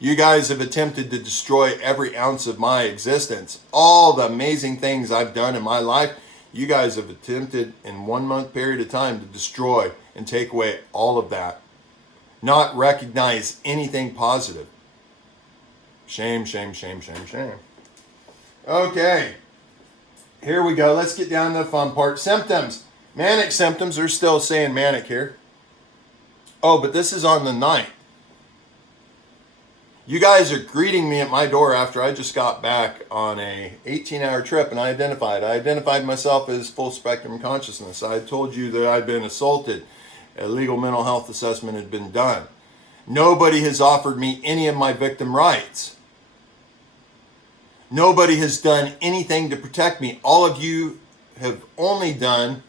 You guys have attempted to destroy every ounce of my existence. All the amazing things I've done in my life, you guys have attempted in 1 month period of time to destroy and take away all of that. Not recognize anything positive. Shame, shame, shame, shame, shame. Okay. Here we go. Let's get down to the fun part. Symptoms. Manic symptoms. They're still saying manic here. Oh, but this is on the 9th. You guys are greeting me at my door after I just got back on a 18-hour trip, and I identified myself as full spectrum consciousness. I told you that I'd been assaulted. A legal mental health assessment had been done. Nobody has offered me any of my victim rights. Nobody has done anything to protect me. All of you have only done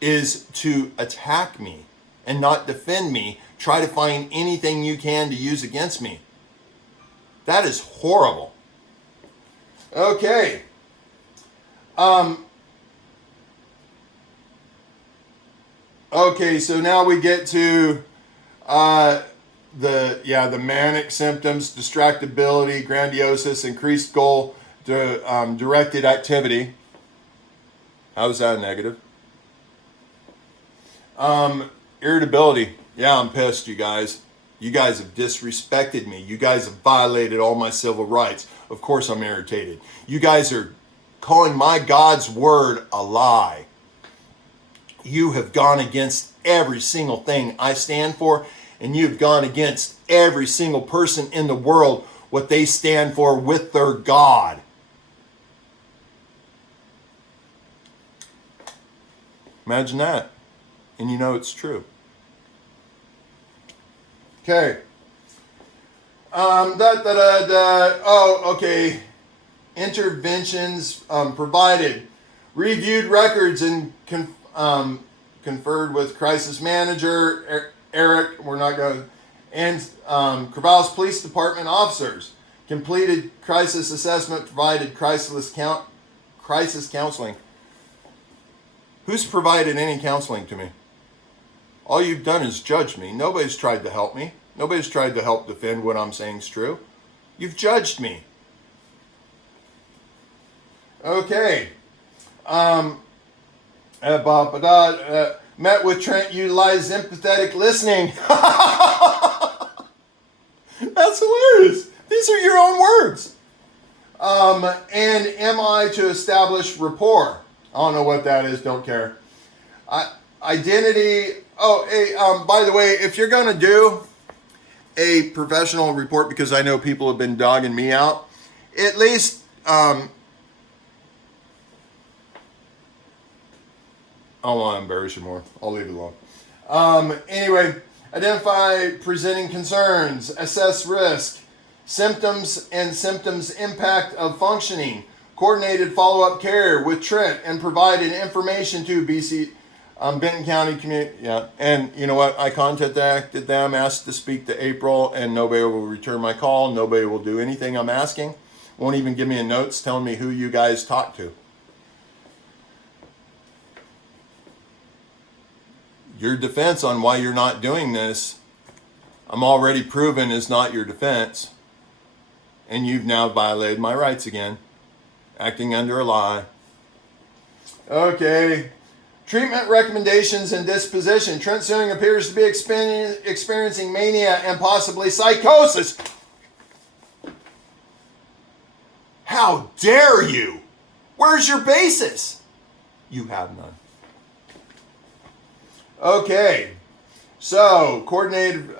is to attack me and not defend me. Try to find anything you can to use against me. That is horrible. Okay. Okay, so now we get to the manic symptoms, distractibility, grandiosis, increased goal, directed activity. How is that negative? Irritability. Yeah, I'm pissed, you guys. You guys have disrespected me. You guys have violated all my civil rights. Of course I'm irritated. You guys are calling my God's word a lie. You have gone against every single thing I stand for, and you've gone against every single person in the world, what they stand for with their God. Imagine that. And you know it's true. Okay. Oh, okay. Interventions provided. Reviewed records and conferred with crisis manager Eric. We're not going. And Corvallis Police Department officers. Completed crisis assessment. Provided crisis counseling. Who's provided any counseling to me? All you've done is judge me. Nobody's tried to help me. Nobody's tried to help defend what I'm saying is true. You've judged me. Okay. Met with Trent, utilized empathetic listening. That's hilarious. These are your own words. And MI to establish rapport. I don't know what that is. Don't care. Identity. Oh, hey, by the way, if you're going to do a professional report, because I know people have been dogging me out, at least, I don't want to embarrass you more. I'll leave it alone. Anyway, identify presenting concerns, assess risk, symptoms and symptoms impact of functioning, coordinated follow-up care with Trent, and provided information to BC Benton County community. Yeah, and you know what? I contacted them, asked to speak to April, and nobody will return my call. Nobody will do anything I'm asking. Won't even give me a notes telling me who you guys talked to. Your defense on why you're not doing this, I'm already proven is not your defense, and you've now violated my rights again. Acting under a lie. Okay. Treatment recommendations and disposition. Trent Suing appears to be experiencing mania and possibly psychosis. How dare you? Where's your basis? You have none. Okay. So, coordinated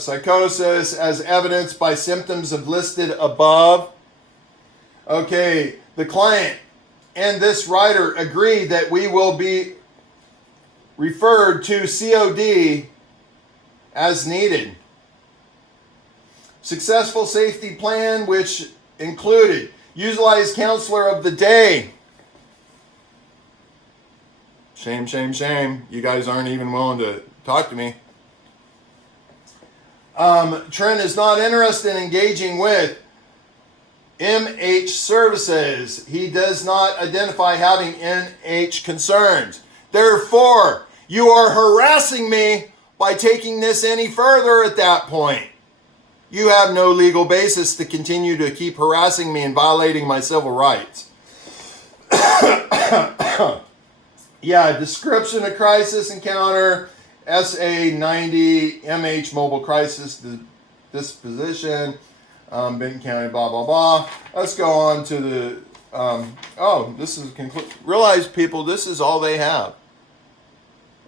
psychosis as evidenced by symptoms of listed above. Okay, the client and this writer agree that we will be referred to COD as needed. Successful safety plan, which included utilize counselor of the day. Shame, shame, shame. You guys aren't even willing to talk to me. Trent is not interested in engaging with MH services. He does not identify having NH concerns. Therefore, you are harassing me by taking this any further at that point. You have no legal basis to continue to keep harassing me and violating my civil rights. Yeah, description of crisis encounter, SA-90, MH mobile crisis disposition, Benton County, blah, blah, blah. Let's go on to the, this is realize, people, this is all they have.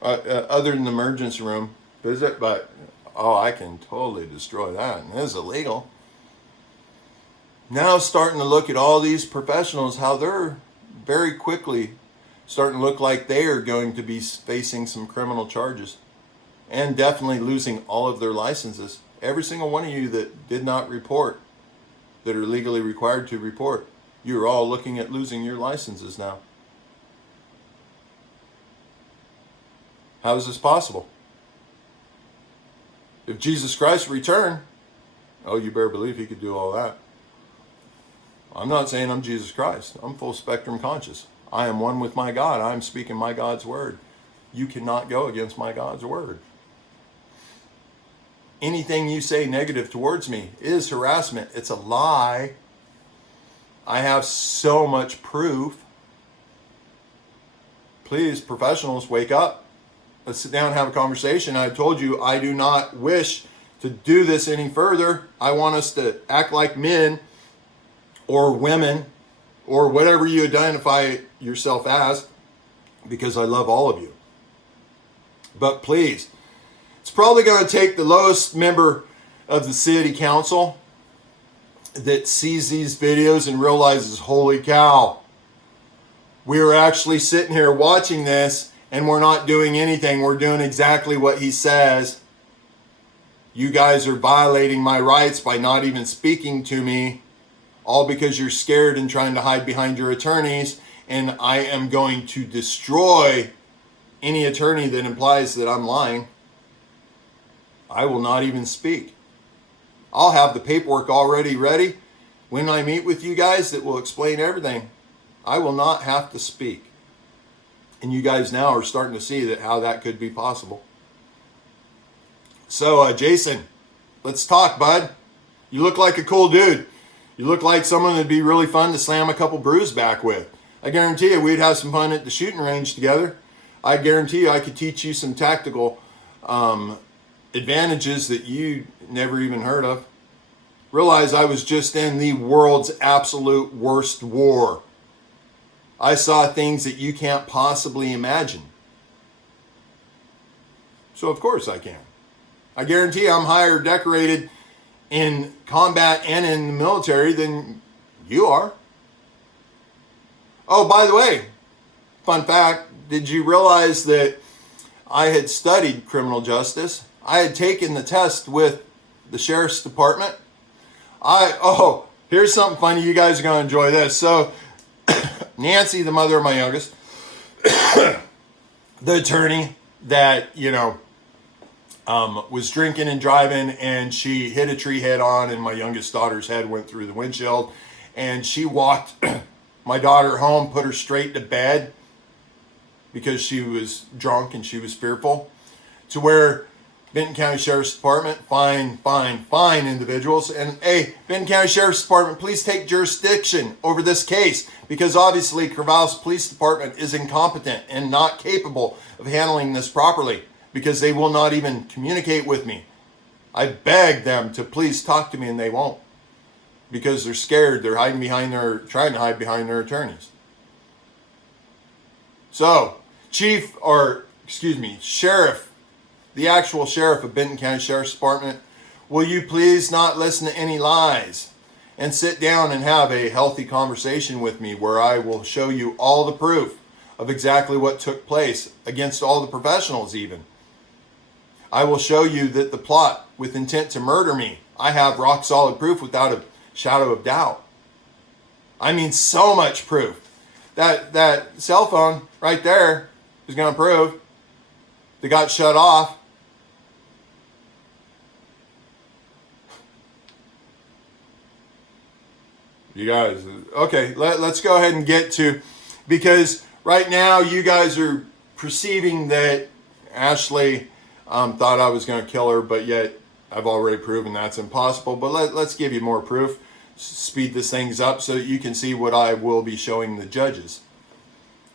Other than the emergency room visit, but, I can totally destroy that, and it's illegal. Now starting to look at all these professionals, how they're very quickly starting to look like they are going to be facing some criminal charges and definitely losing all of their licenses. Every single one of you that did not report, that are legally required to report, you're all looking at losing your licenses now. How is this possible? If Jesus Christ returned, you better believe he could do all that. I'm not saying I'm Jesus Christ. I'm full spectrum conscious. I am one with my God. I'm speaking my God's word. You cannot go against my God's word. Anything you say negative towards me is harassment. It's a lie. I have so much proof. Please, professionals, wake up. Let's sit down and have a conversation. I told you I do not wish to do this any further. I want us to act like men or women or whatever you identify yourself as, because I love all of you. But please, it's probably going to take the lowest member of the city council that sees these videos and realizes, holy cow, we are actually sitting here watching this and we're not doing anything. We're doing exactly what he says. You guys are violating my rights by not even speaking to me, all because you're scared and trying to hide behind your attorneys. And I am going to destroy any attorney that implies that I'm lying. I will not even speak. I'll have the paperwork already ready when I meet with you guys that will explain everything. I will not have to speak. And you guys now are starting to see that how that could be possible. So, Jason, let's talk, bud. You look like a cool dude. You look like someone that'd be really fun to slam a couple brews back with. I guarantee you we'd have some fun at the shooting range together. I guarantee you I could teach you some tactical advantages that you never even heard of. Realize I was just in the world's absolute worst war. I saw things that you can't possibly imagine. So of course I can. I guarantee you I'm higher decorated in combat and in the military than you are. Oh, by the way, fun fact, did you realize that I had studied criminal justice? I had taken the test with the sheriff's department. Here's something funny. You guys are going to enjoy this. So Nancy, the mother of my youngest, the attorney that, was drinking and driving, and she hit a tree head on, and my youngest daughter's head went through the windshield, and she walked my daughter home, put her straight to bed because she was drunk and she was fearful, to where Benton County Sheriff's Department, fine individuals. And hey, Benton County Sheriff's Department, please take jurisdiction over this case, because obviously Corvallis Police Department is incompetent and not capable of handling this properly, because they will not even communicate with me. I beg them to please talk to me, and they won't, because they're scared. They're trying to hide behind their attorneys. So, Sheriff, the actual sheriff of Benton County Sheriff's Department, will you please not listen to any lies and sit down and have a healthy conversation with me, where I will show you all the proof of exactly what took place against all the professionals even. I will show you that the plot with intent to murder me, I have rock solid proof without a shadow of doubt. I mean, so much proof. That cell phone right there is going to prove they got shut off. You guys, okay, let's go ahead and get to, because right now you guys are perceiving that Ashley thought I was going to kill her, but yet I've already proven that's impossible. But let's give you more proof, speed this things up so that you can see what I will be showing the judges.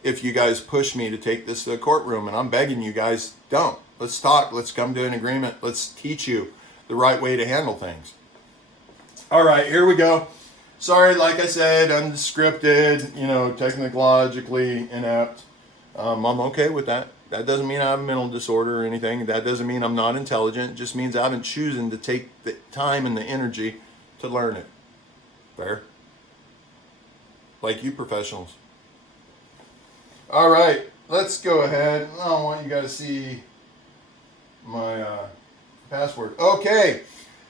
If you guys push me to take this to the courtroom, and I'm begging you guys, don't. Let's talk. Let's come to an agreement. Let's teach you the right way to handle things. All right, here we go. Sorry, like I said, unscripted, technologically inept. I'm okay with that. That doesn't mean I have a mental disorder or anything. That doesn't mean I'm not intelligent. It just means I haven't chosen to take the time and the energy to learn it. Fair? Like you professionals. All right, let's go ahead. I want you guys to see my password. Okay,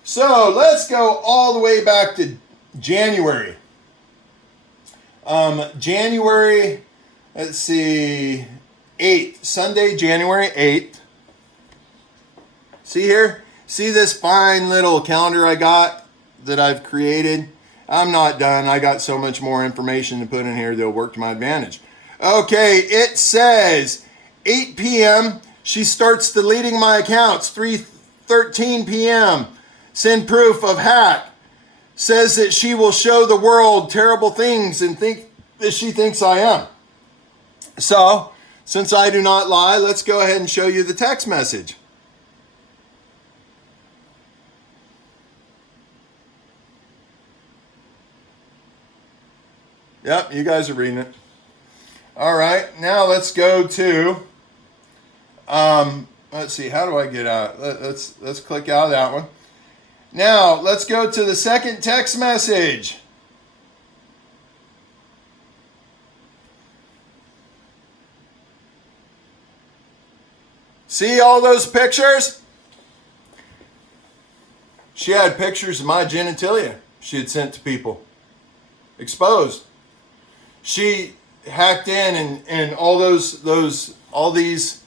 so let's go all the way back to January. January, let's see, 8th, Sunday, January 8th. See here? See this fine little calendar I got that I've created? I'm not done. I got so much more information to put in here that'll work to my advantage. Okay, it says 8 p.m. She starts deleting my accounts. 3:13 p.m. Send proof of hack. Says that she will show the world terrible things and think that she thinks I am. So, Since I do not lie, let's go ahead and show you the text message. Yep, you guys are reading it. All right, now let's go to, let's see, how do I get out? Let's click out of that one. Now, let's go to the second text message. See all those pictures? She had pictures of my genitalia she had sent to people. Exposed. She hacked in and all these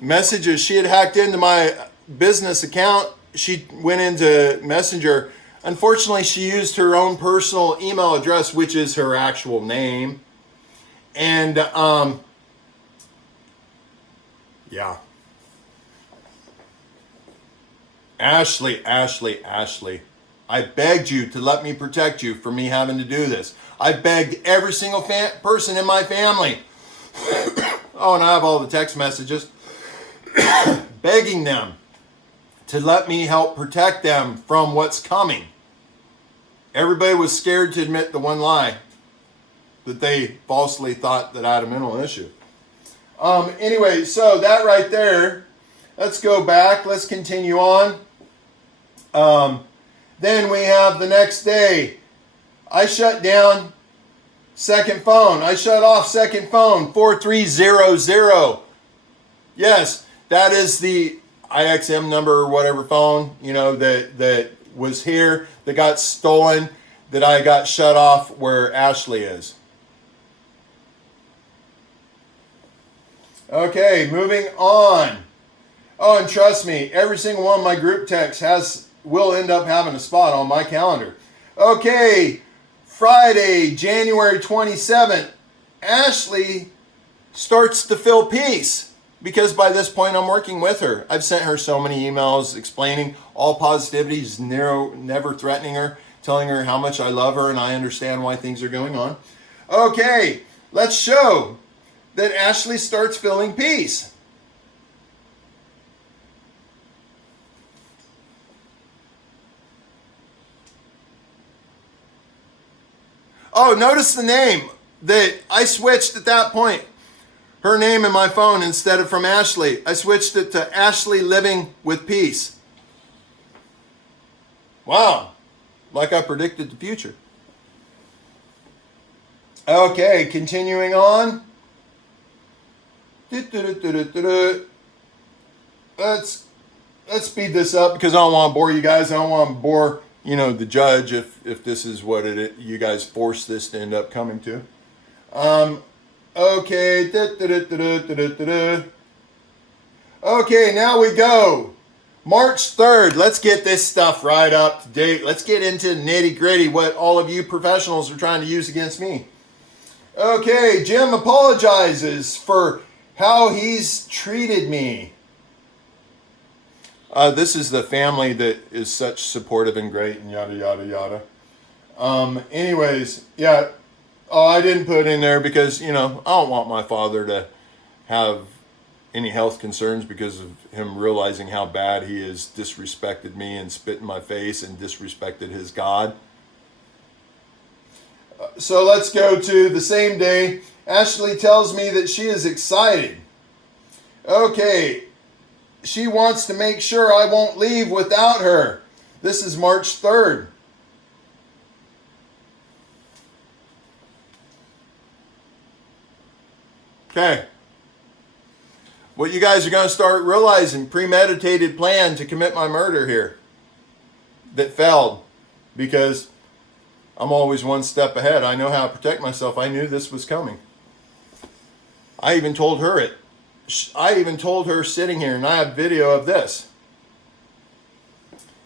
messages, she had hacked into my business account. She went into Messenger. Unfortunately, she used her own personal email address, which is her actual name. And yeah. Ashley, I begged you to let me protect you from me having to do this. I begged every single person in my family. Oh, and I have all the text messages. Begging them to let me help protect them from what's coming. Everybody was scared to admit the one lie that they falsely thought that I had a mental issue. Anyway, so that right there, let's go back. Let's continue on. Then we have the next day. I shut down second phone. I shut off second phone, 4300. Yes, that is the IXM number or whatever phone, that was here, that got stolen, that I got shut off where Ashley is. Okay, moving on. Oh, and trust me, every single one of my group texts will end up having a spot on my calendar. Okay, Friday, January 27th, Ashley starts to feel peace because by this point I'm working with her. I've sent her so many emails explaining all positivity, never threatening her, telling her how much I love her and I understand why things are going on. Okay, let's show that Ashley starts feeling peace. Oh, notice the name that I switched at that point. Her name in my phone, instead of from Ashley, I switched it to Ashley Living with Peace. Wow, like I predicted the future. Okay, continuing on. Let's speed this up because I don't want to bore you guys. I don't want to bore the judge if this is what you guys force this to end up coming to. Okay. Okay, now we go. March 3rd. Let's get this stuff right up to date. Let's get into nitty gritty what all of you professionals are trying to use against me. Okay, Jim apologizes for how he's treated me. This is the family that is such supportive and great and yada, yada, yada. Anyways, yeah. Oh, I didn't put in there because, I don't want my father to have any health concerns because of him realizing how bad he has disrespected me and spit in my face and disrespected his God. So let's go to the same day. Ashley tells me that she is excited. Okay. She wants to make sure I won't leave without her. This is March 3rd. Okay. What you guys are going to start realizing, premeditated plan to commit my murder here that failed because I'm always one step ahead. I know how to protect myself. I knew this was coming. I even told her it. I even told her sitting here, and I have video of this.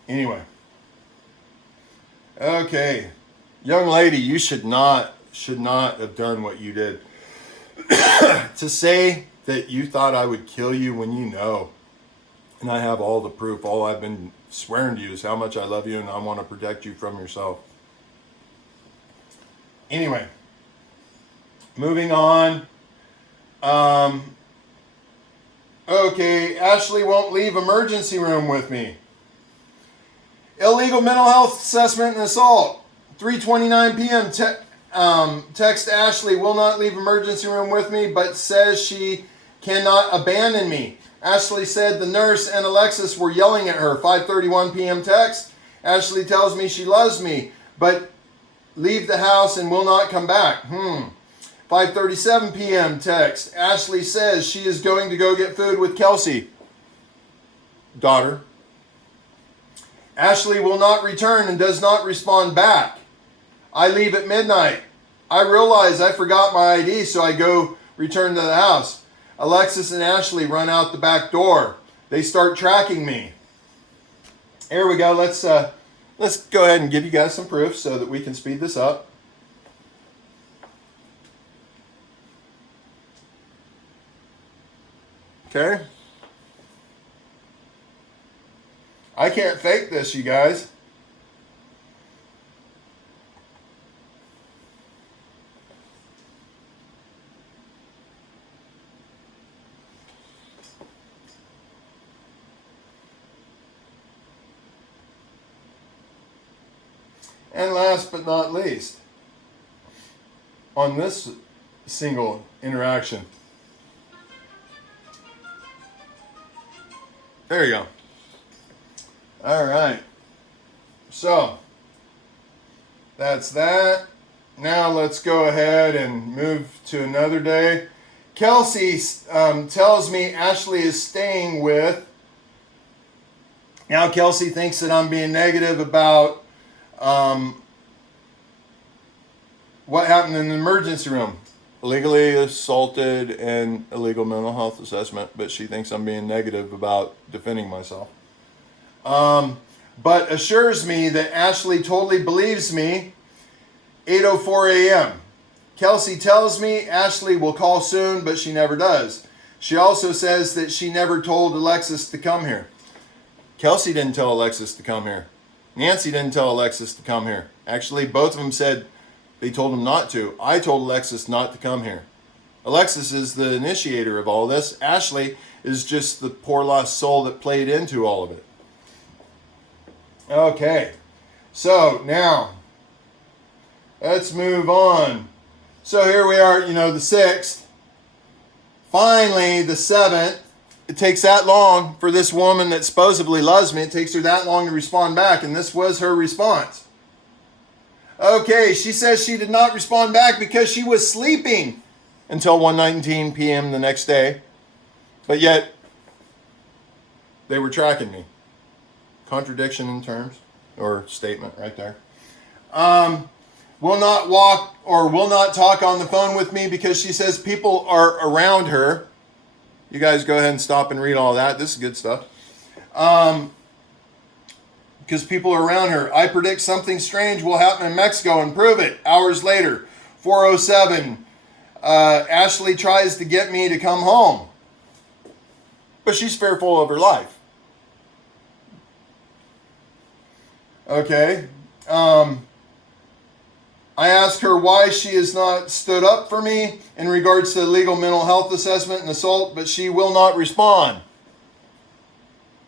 Anyway. Okay. Young lady, you should not have done what you did. To say that you thought I would kill you when you know, and I have all the proof, all I've been swearing to you is how much I love you and I want to protect you from yourself. Anyway. Moving on. Okay, Ashley won't leave emergency room with me. Illegal mental health assessment and assault. 3:29 p.m. Text Ashley will not leave emergency room with me, but says she cannot abandon me. Ashley said the nurse and Alexis were yelling at her. 5:31 p.m. text. Ashley tells me she loves me, but leave the house and will not come back. 5:37 p.m. text. Ashley says she is going to go get food with Kelsey, daughter. Ashley will not return and does not respond back. I leave at midnight. I realize I forgot my ID, so I go return to the house. Alexis and Ashley run out the back door. They start tracking me. Here we go. Let's go ahead and give you guys some proof so that we can speed this up. Okay. I can't fake this, you guys. And last but not least, on this single interaction, there you go. All right. So that's that. Now let's go ahead and move to another day. Kelsey tells me Ashley is staying with. Now Kelsey thinks that I'm being negative about what happened in the emergency room. Illegally assaulted and illegal mental health assessment, but she thinks I'm being negative about defending myself. But assures me that Ashley totally believes me. 8:04 a.m. Kelsey tells me Ashley will call soon, but she never does. She also says that she never told Alexis to come here. Kelsey didn't tell Alexis to come here. Nancy didn't tell Alexis to come here. Actually, both of them said they told him not to. I told Alexis not to come here. Alexis is the initiator of all this. Ashley is just the poor lost soul that played into all of it. Okay, so now let's move on. So here we are, the 6th. Finally, the 7th. It takes that long for this woman that supposedly loves me. It takes her that long to respond back, and this was her response. Okay, she says she did not respond back because she was sleeping until 1:19 p.m. the next day. But yet, they were tracking me. Contradiction in terms, or statement right there. Will not walk or will not talk on the phone with me because she says people are around her. You guys go ahead and stop and read all that. This is good stuff. Because people are around her. I predict something strange will happen in Mexico and prove it. Hours later, 4:07, Ashley tries to get me to come home. But she's fearful of her life. Okay. I asked her why she has not stood up for me in regards to legal mental health assessment and assault, but she will not respond.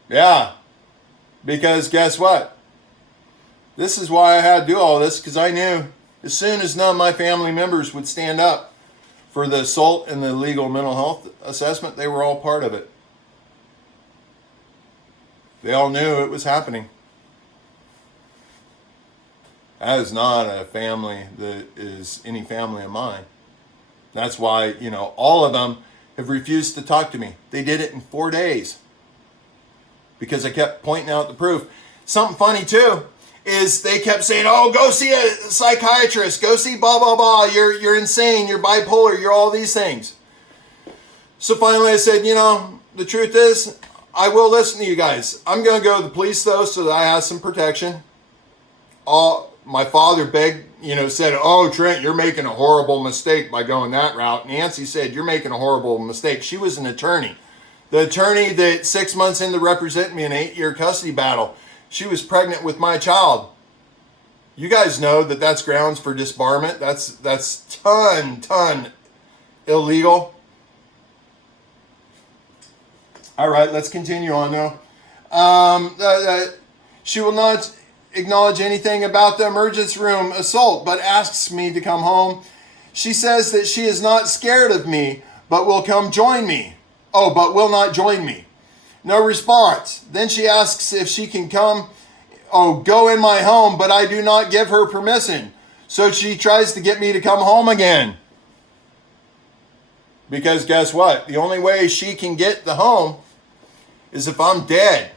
Yeah. Because guess what? This is why I had to do all this, because I knew as soon as none of my family members would stand up for the assault and the legal mental health assessment, they were all part of it. They all knew it was happening. That is not a family that is any family of mine. That's why, all of them have refused to talk to me. They did it in 4 days. Because I kept pointing out the proof. Something funny too is they kept saying, "Oh, go see a psychiatrist, go see blah blah blah. You're insane, you're bipolar, you're all these things." So finally I said, the truth is, I will listen to you guys. I'm gonna go to the police though, so that I have some protection. My father begged, said, "Oh, Trent, you're making a horrible mistake by going that route." Nancy said, "You're making a horrible mistake." She was an attorney. The attorney that 6 months into representing me in an 8-year custody battle, she was pregnant with my child. You guys know that that's grounds for disbarment. That's ton illegal. All right, let's continue on now. She will not acknowledge anything about the emergency room assault, but asks me to come home. She says that she is not scared of me, but will come join me. Oh, but will not join me. No response. Then she asks if she can go in my home, but I do not give her permission. So she tries to get me to come home again. Because guess what? The only way she can get the home is if I'm dead.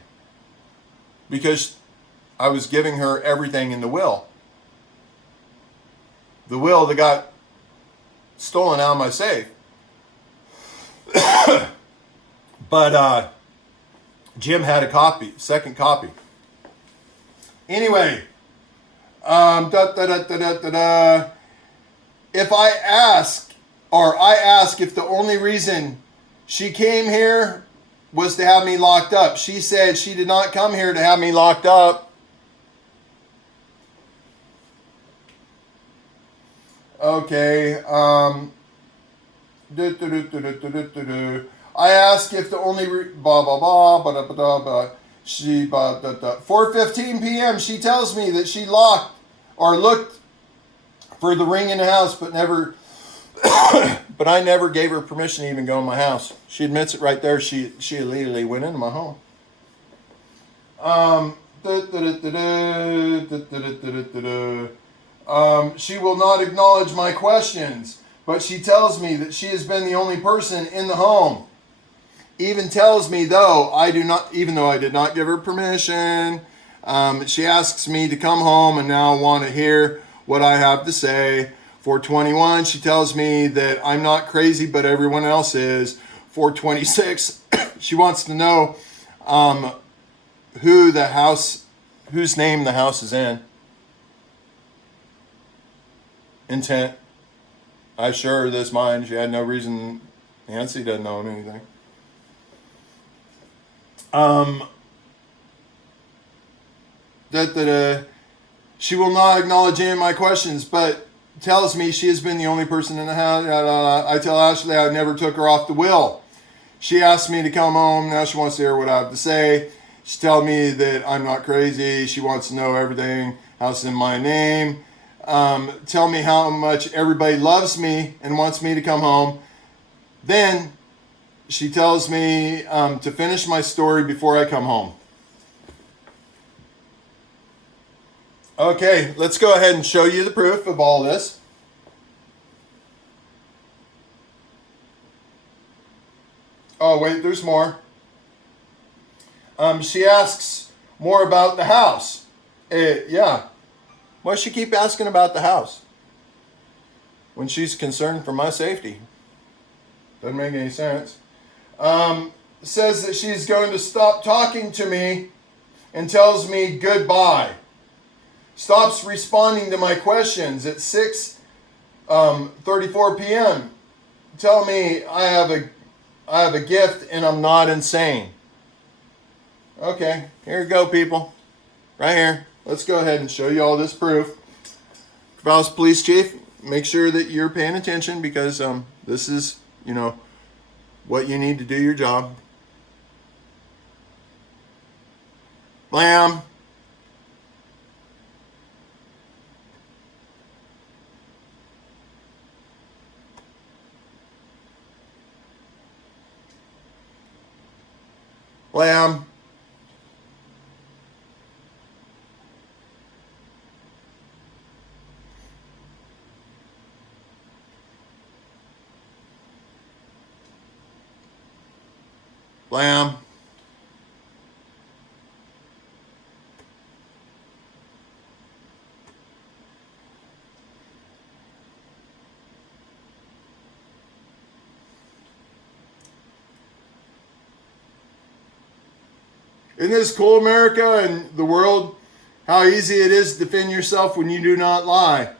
Because I was giving her everything in the will. The will that got stolen out of my safe. But Jim had a copy, second copy. Anyway, if I ask if the only reason she came here was to have me locked up. She said she did not come here to have me locked up. Okay. I ask if the only blah blah blah blah blah blah blah. She 4:15 p.m. She tells me that she locked or looked for the ring in the house, but never. But I never gave her permission to even go in my house. She admits it right there. She illegally went into my home. She will not acknowledge my questions, but she tells me that she has been the only person in the home. Even tells me even though I did not give her permission, she asks me to come home and now want to hear what I have to say. 421, she tells me that I'm not crazy, but everyone else is. 426, she wants to know whose name the house is in. Intent. I assure her this mine. She had no reason. Nancy doesn't know anything. She will not acknowledge any of my questions, but tells me she has been the only person in the house. I tell Ashley I never took her off the will. She asked me to come home. Now she wants to hear what I have to say. She tells me that I'm not crazy. She wants to know everything. House in my name. Tell me how much everybody loves me and wants me to come home. Then she tells me to finish my story before I come home. Okay, let's go ahead and show you the proof of all this. Oh, wait, there's more. She asks more about the house. Yeah. Why does she keep asking about the house when she's concerned for my safety? Doesn't make any sense. Says that she's going to stop talking to me and tells me goodbye. Stops responding to my questions at 6:34 p.m. Tell me I have a gift and I'm not insane. Okay, here we go, people. Right here. Let's go ahead and show you all this proof. Corvallis Police Chief, make sure that you're paying attention because this is, what you need to do your job. Blam. Blam. Blam. Isn't this cool, America and the world? How easy it is to defend yourself when you do not lie.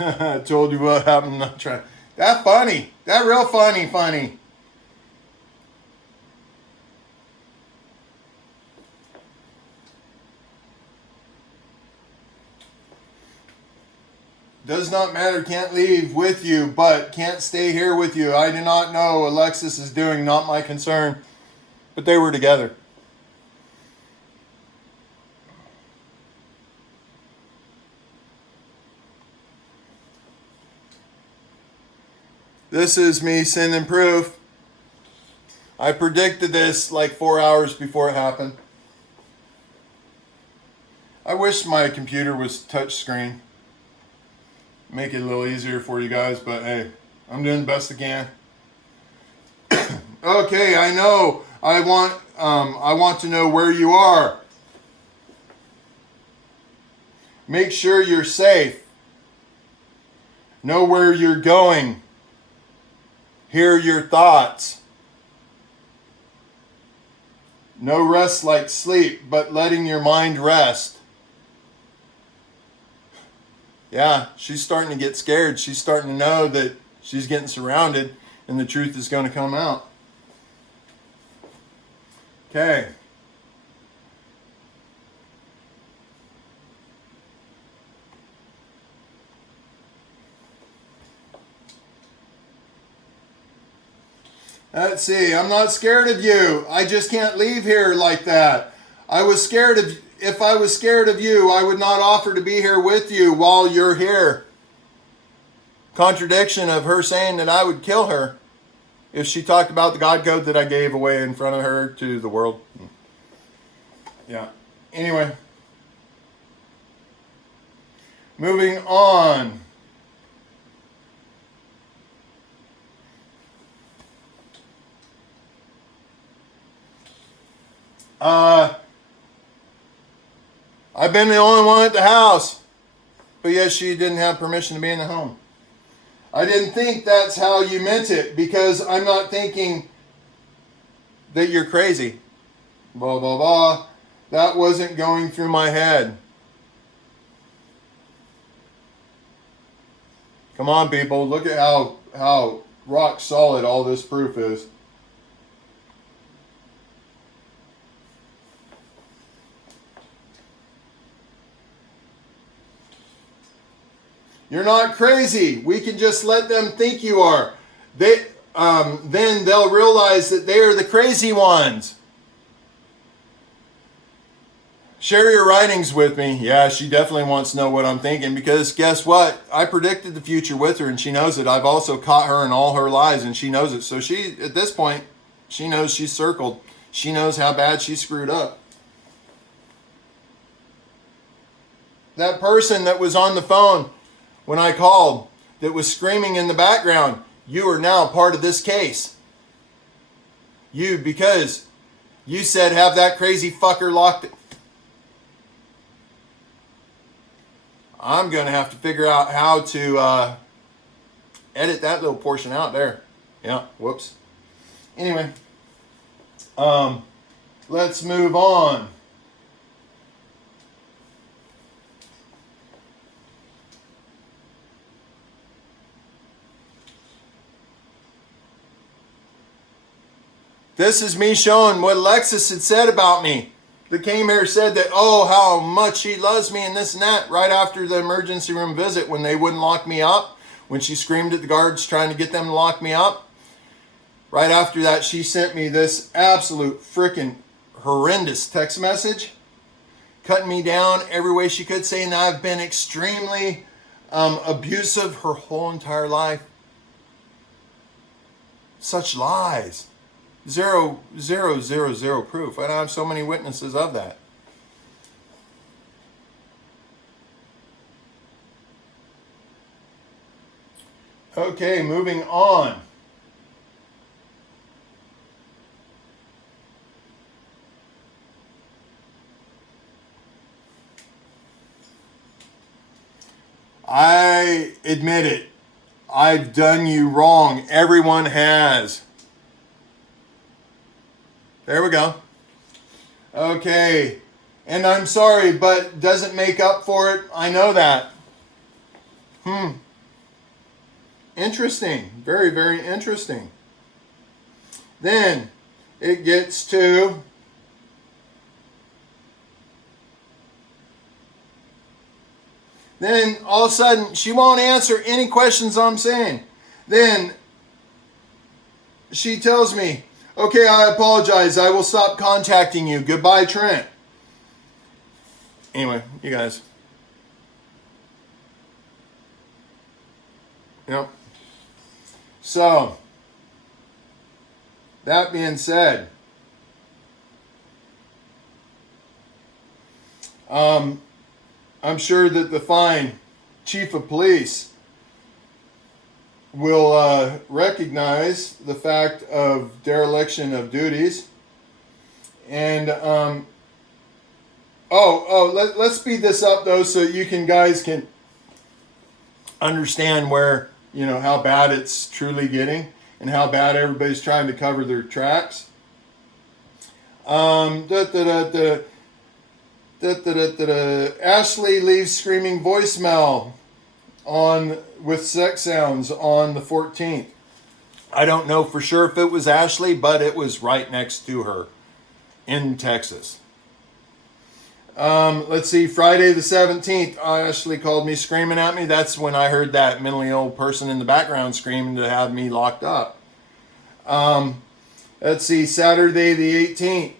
I told you what happened. I'm not trying. That funny. That real funny. Does not matter, can't leave with you, but can't stay here with you. I do not know what Alexis is doing, not my concern. But they were together. This is me sending proof. I predicted this like 4 hours before it happened. I wish my computer was touchscreen. Make it a little easier for you guys, but hey, I'm doing the best I can. Okay, I know. I want to know where you are. Make sure you're safe. Know where you're going. Hear your thoughts. No rest like sleep, but letting your mind rest. Yeah, she's starting to get scared. She's starting to know that she's getting surrounded and the truth is going to come out. Okay. Let's see. I'm not scared of you. I just can't leave here like that. If I was scared of you, I would not offer to be here with you while you're here. Contradiction of her saying that I would kill her if she talked about the God code that I gave away in front of her to the world. Yeah. Anyway. Moving on. I've been the only one at the house. But yes, she didn't have permission to be in the home. I didn't think that's how you meant it because I'm not thinking that you're crazy. Blah, blah, blah. That wasn't going through my head. Come on, people. Look at how rock solid all this proof is. You're not crazy. We can just let them think you are. Then they'll realize that they are the crazy ones. Share your writings with me. Yeah, she definitely wants to know what I'm thinking because guess what? I predicted the future with her and she knows it. I've also caught her in all her lies and she knows it. So she, at this point, she knows she's circled. She knows how bad she screwed up. That person that was on the phone when I called, that was screaming in the background, you are now part of this case. Because you said have that crazy fucker locked. I'm going to have to figure out how to edit that little portion out there. Yeah, whoops. Anyway, let's move on. This is me showing what Alexis had said about me. That came here said that, oh, how much he loves me and this and that right after the emergency room visit when they wouldn't lock me up. When she screamed at the guards trying to get them to lock me up. Right after that, she sent me this absolute freaking horrendous text message. Cutting me down every way she could, saying that I've been extremely abusive her whole entire life. Such lies. Zero proof. I don't have so many witnesses of that. Okay, moving on. I admit it. I've done you wrong. Everyone has. There we go. Okay. And I'm sorry, but doesn't make up for it. I know that. Interesting. Very, very interesting. Then it gets to then all of a sudden she won't answer any questions I'm saying. Then she tells me, okay, I apologize. I will stop contacting you. Goodbye, Trent. Anyway, you guys. Yep. So, that being said, I'm sure that the fine chief of police will recognize the fact of dereliction of duties. And let's speed this up though, so you guys can understand where, how bad it's truly getting and how bad everybody's trying to cover their tracks. Ashley leaves screaming voicemail with sex sounds on the 14th. I don't know for sure if it was Ashley, but it was right next to her in Texas. Let's see, Friday the 17th, Ashley called me screaming at me. That's when I heard that mentally ill person in the background screaming to have me locked up. Let's see, Saturday the 18th,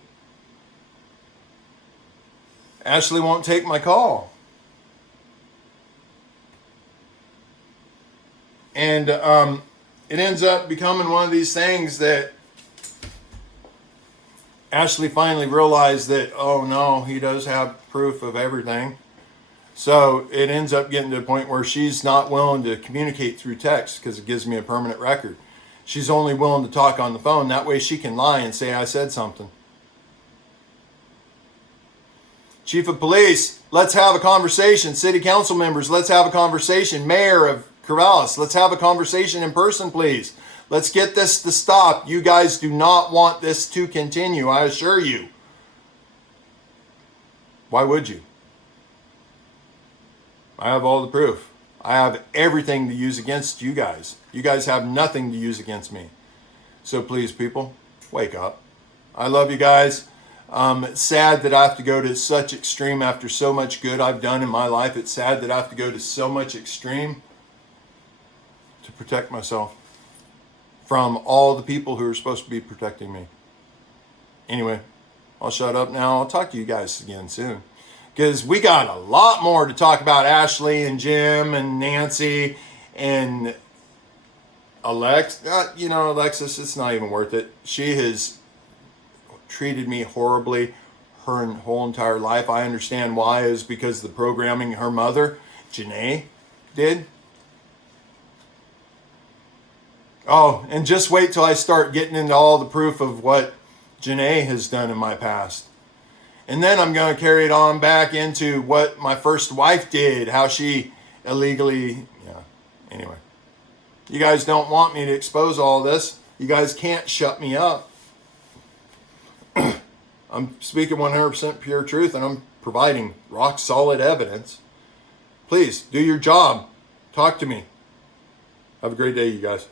Ashley won't take my call. And it ends up becoming one of these things that Ashley finally realized that, oh no, he does have proof of everything. So it ends up getting to the point where she's not willing to communicate through text because it gives me a permanent record. She's only willing to talk on the phone. That way she can lie and say I said something. Chief of Police, let's have a conversation. City council members, let's have a conversation. Mayor of Corvallis, let's have a conversation in person, please. Let's get this to stop. You guys do not want this to continue, I assure you. Why would you? I have all the proof. I have everything to use against you guys. You guys have nothing to use against me. So please, people, wake up. I love you guys. It's sad that I have to go to such extreme after so much good I've done in my life. It's sad that I have to go to so much extreme to protect myself from all the people who are supposed to be protecting me. Anyway, I'll shut up now. I'll talk to you guys again soon, because we got a lot more to talk about. Ashley and Jim and Nancy and Alexis, it's not even worth it. She has treated me horribly her whole entire life. I understand why. Is because of the programming her mother, Janae, did. Oh, and just wait till I start getting into all the proof of what Janae has done in my past. And then I'm going to carry it on back into what my first wife did, how she illegally, anyway. You guys don't want me to expose all this. You guys can't shut me up. I'm speaking 100% pure truth, and I'm providing rock solid evidence. Please, do your job. Talk to me. Have a great day, you guys.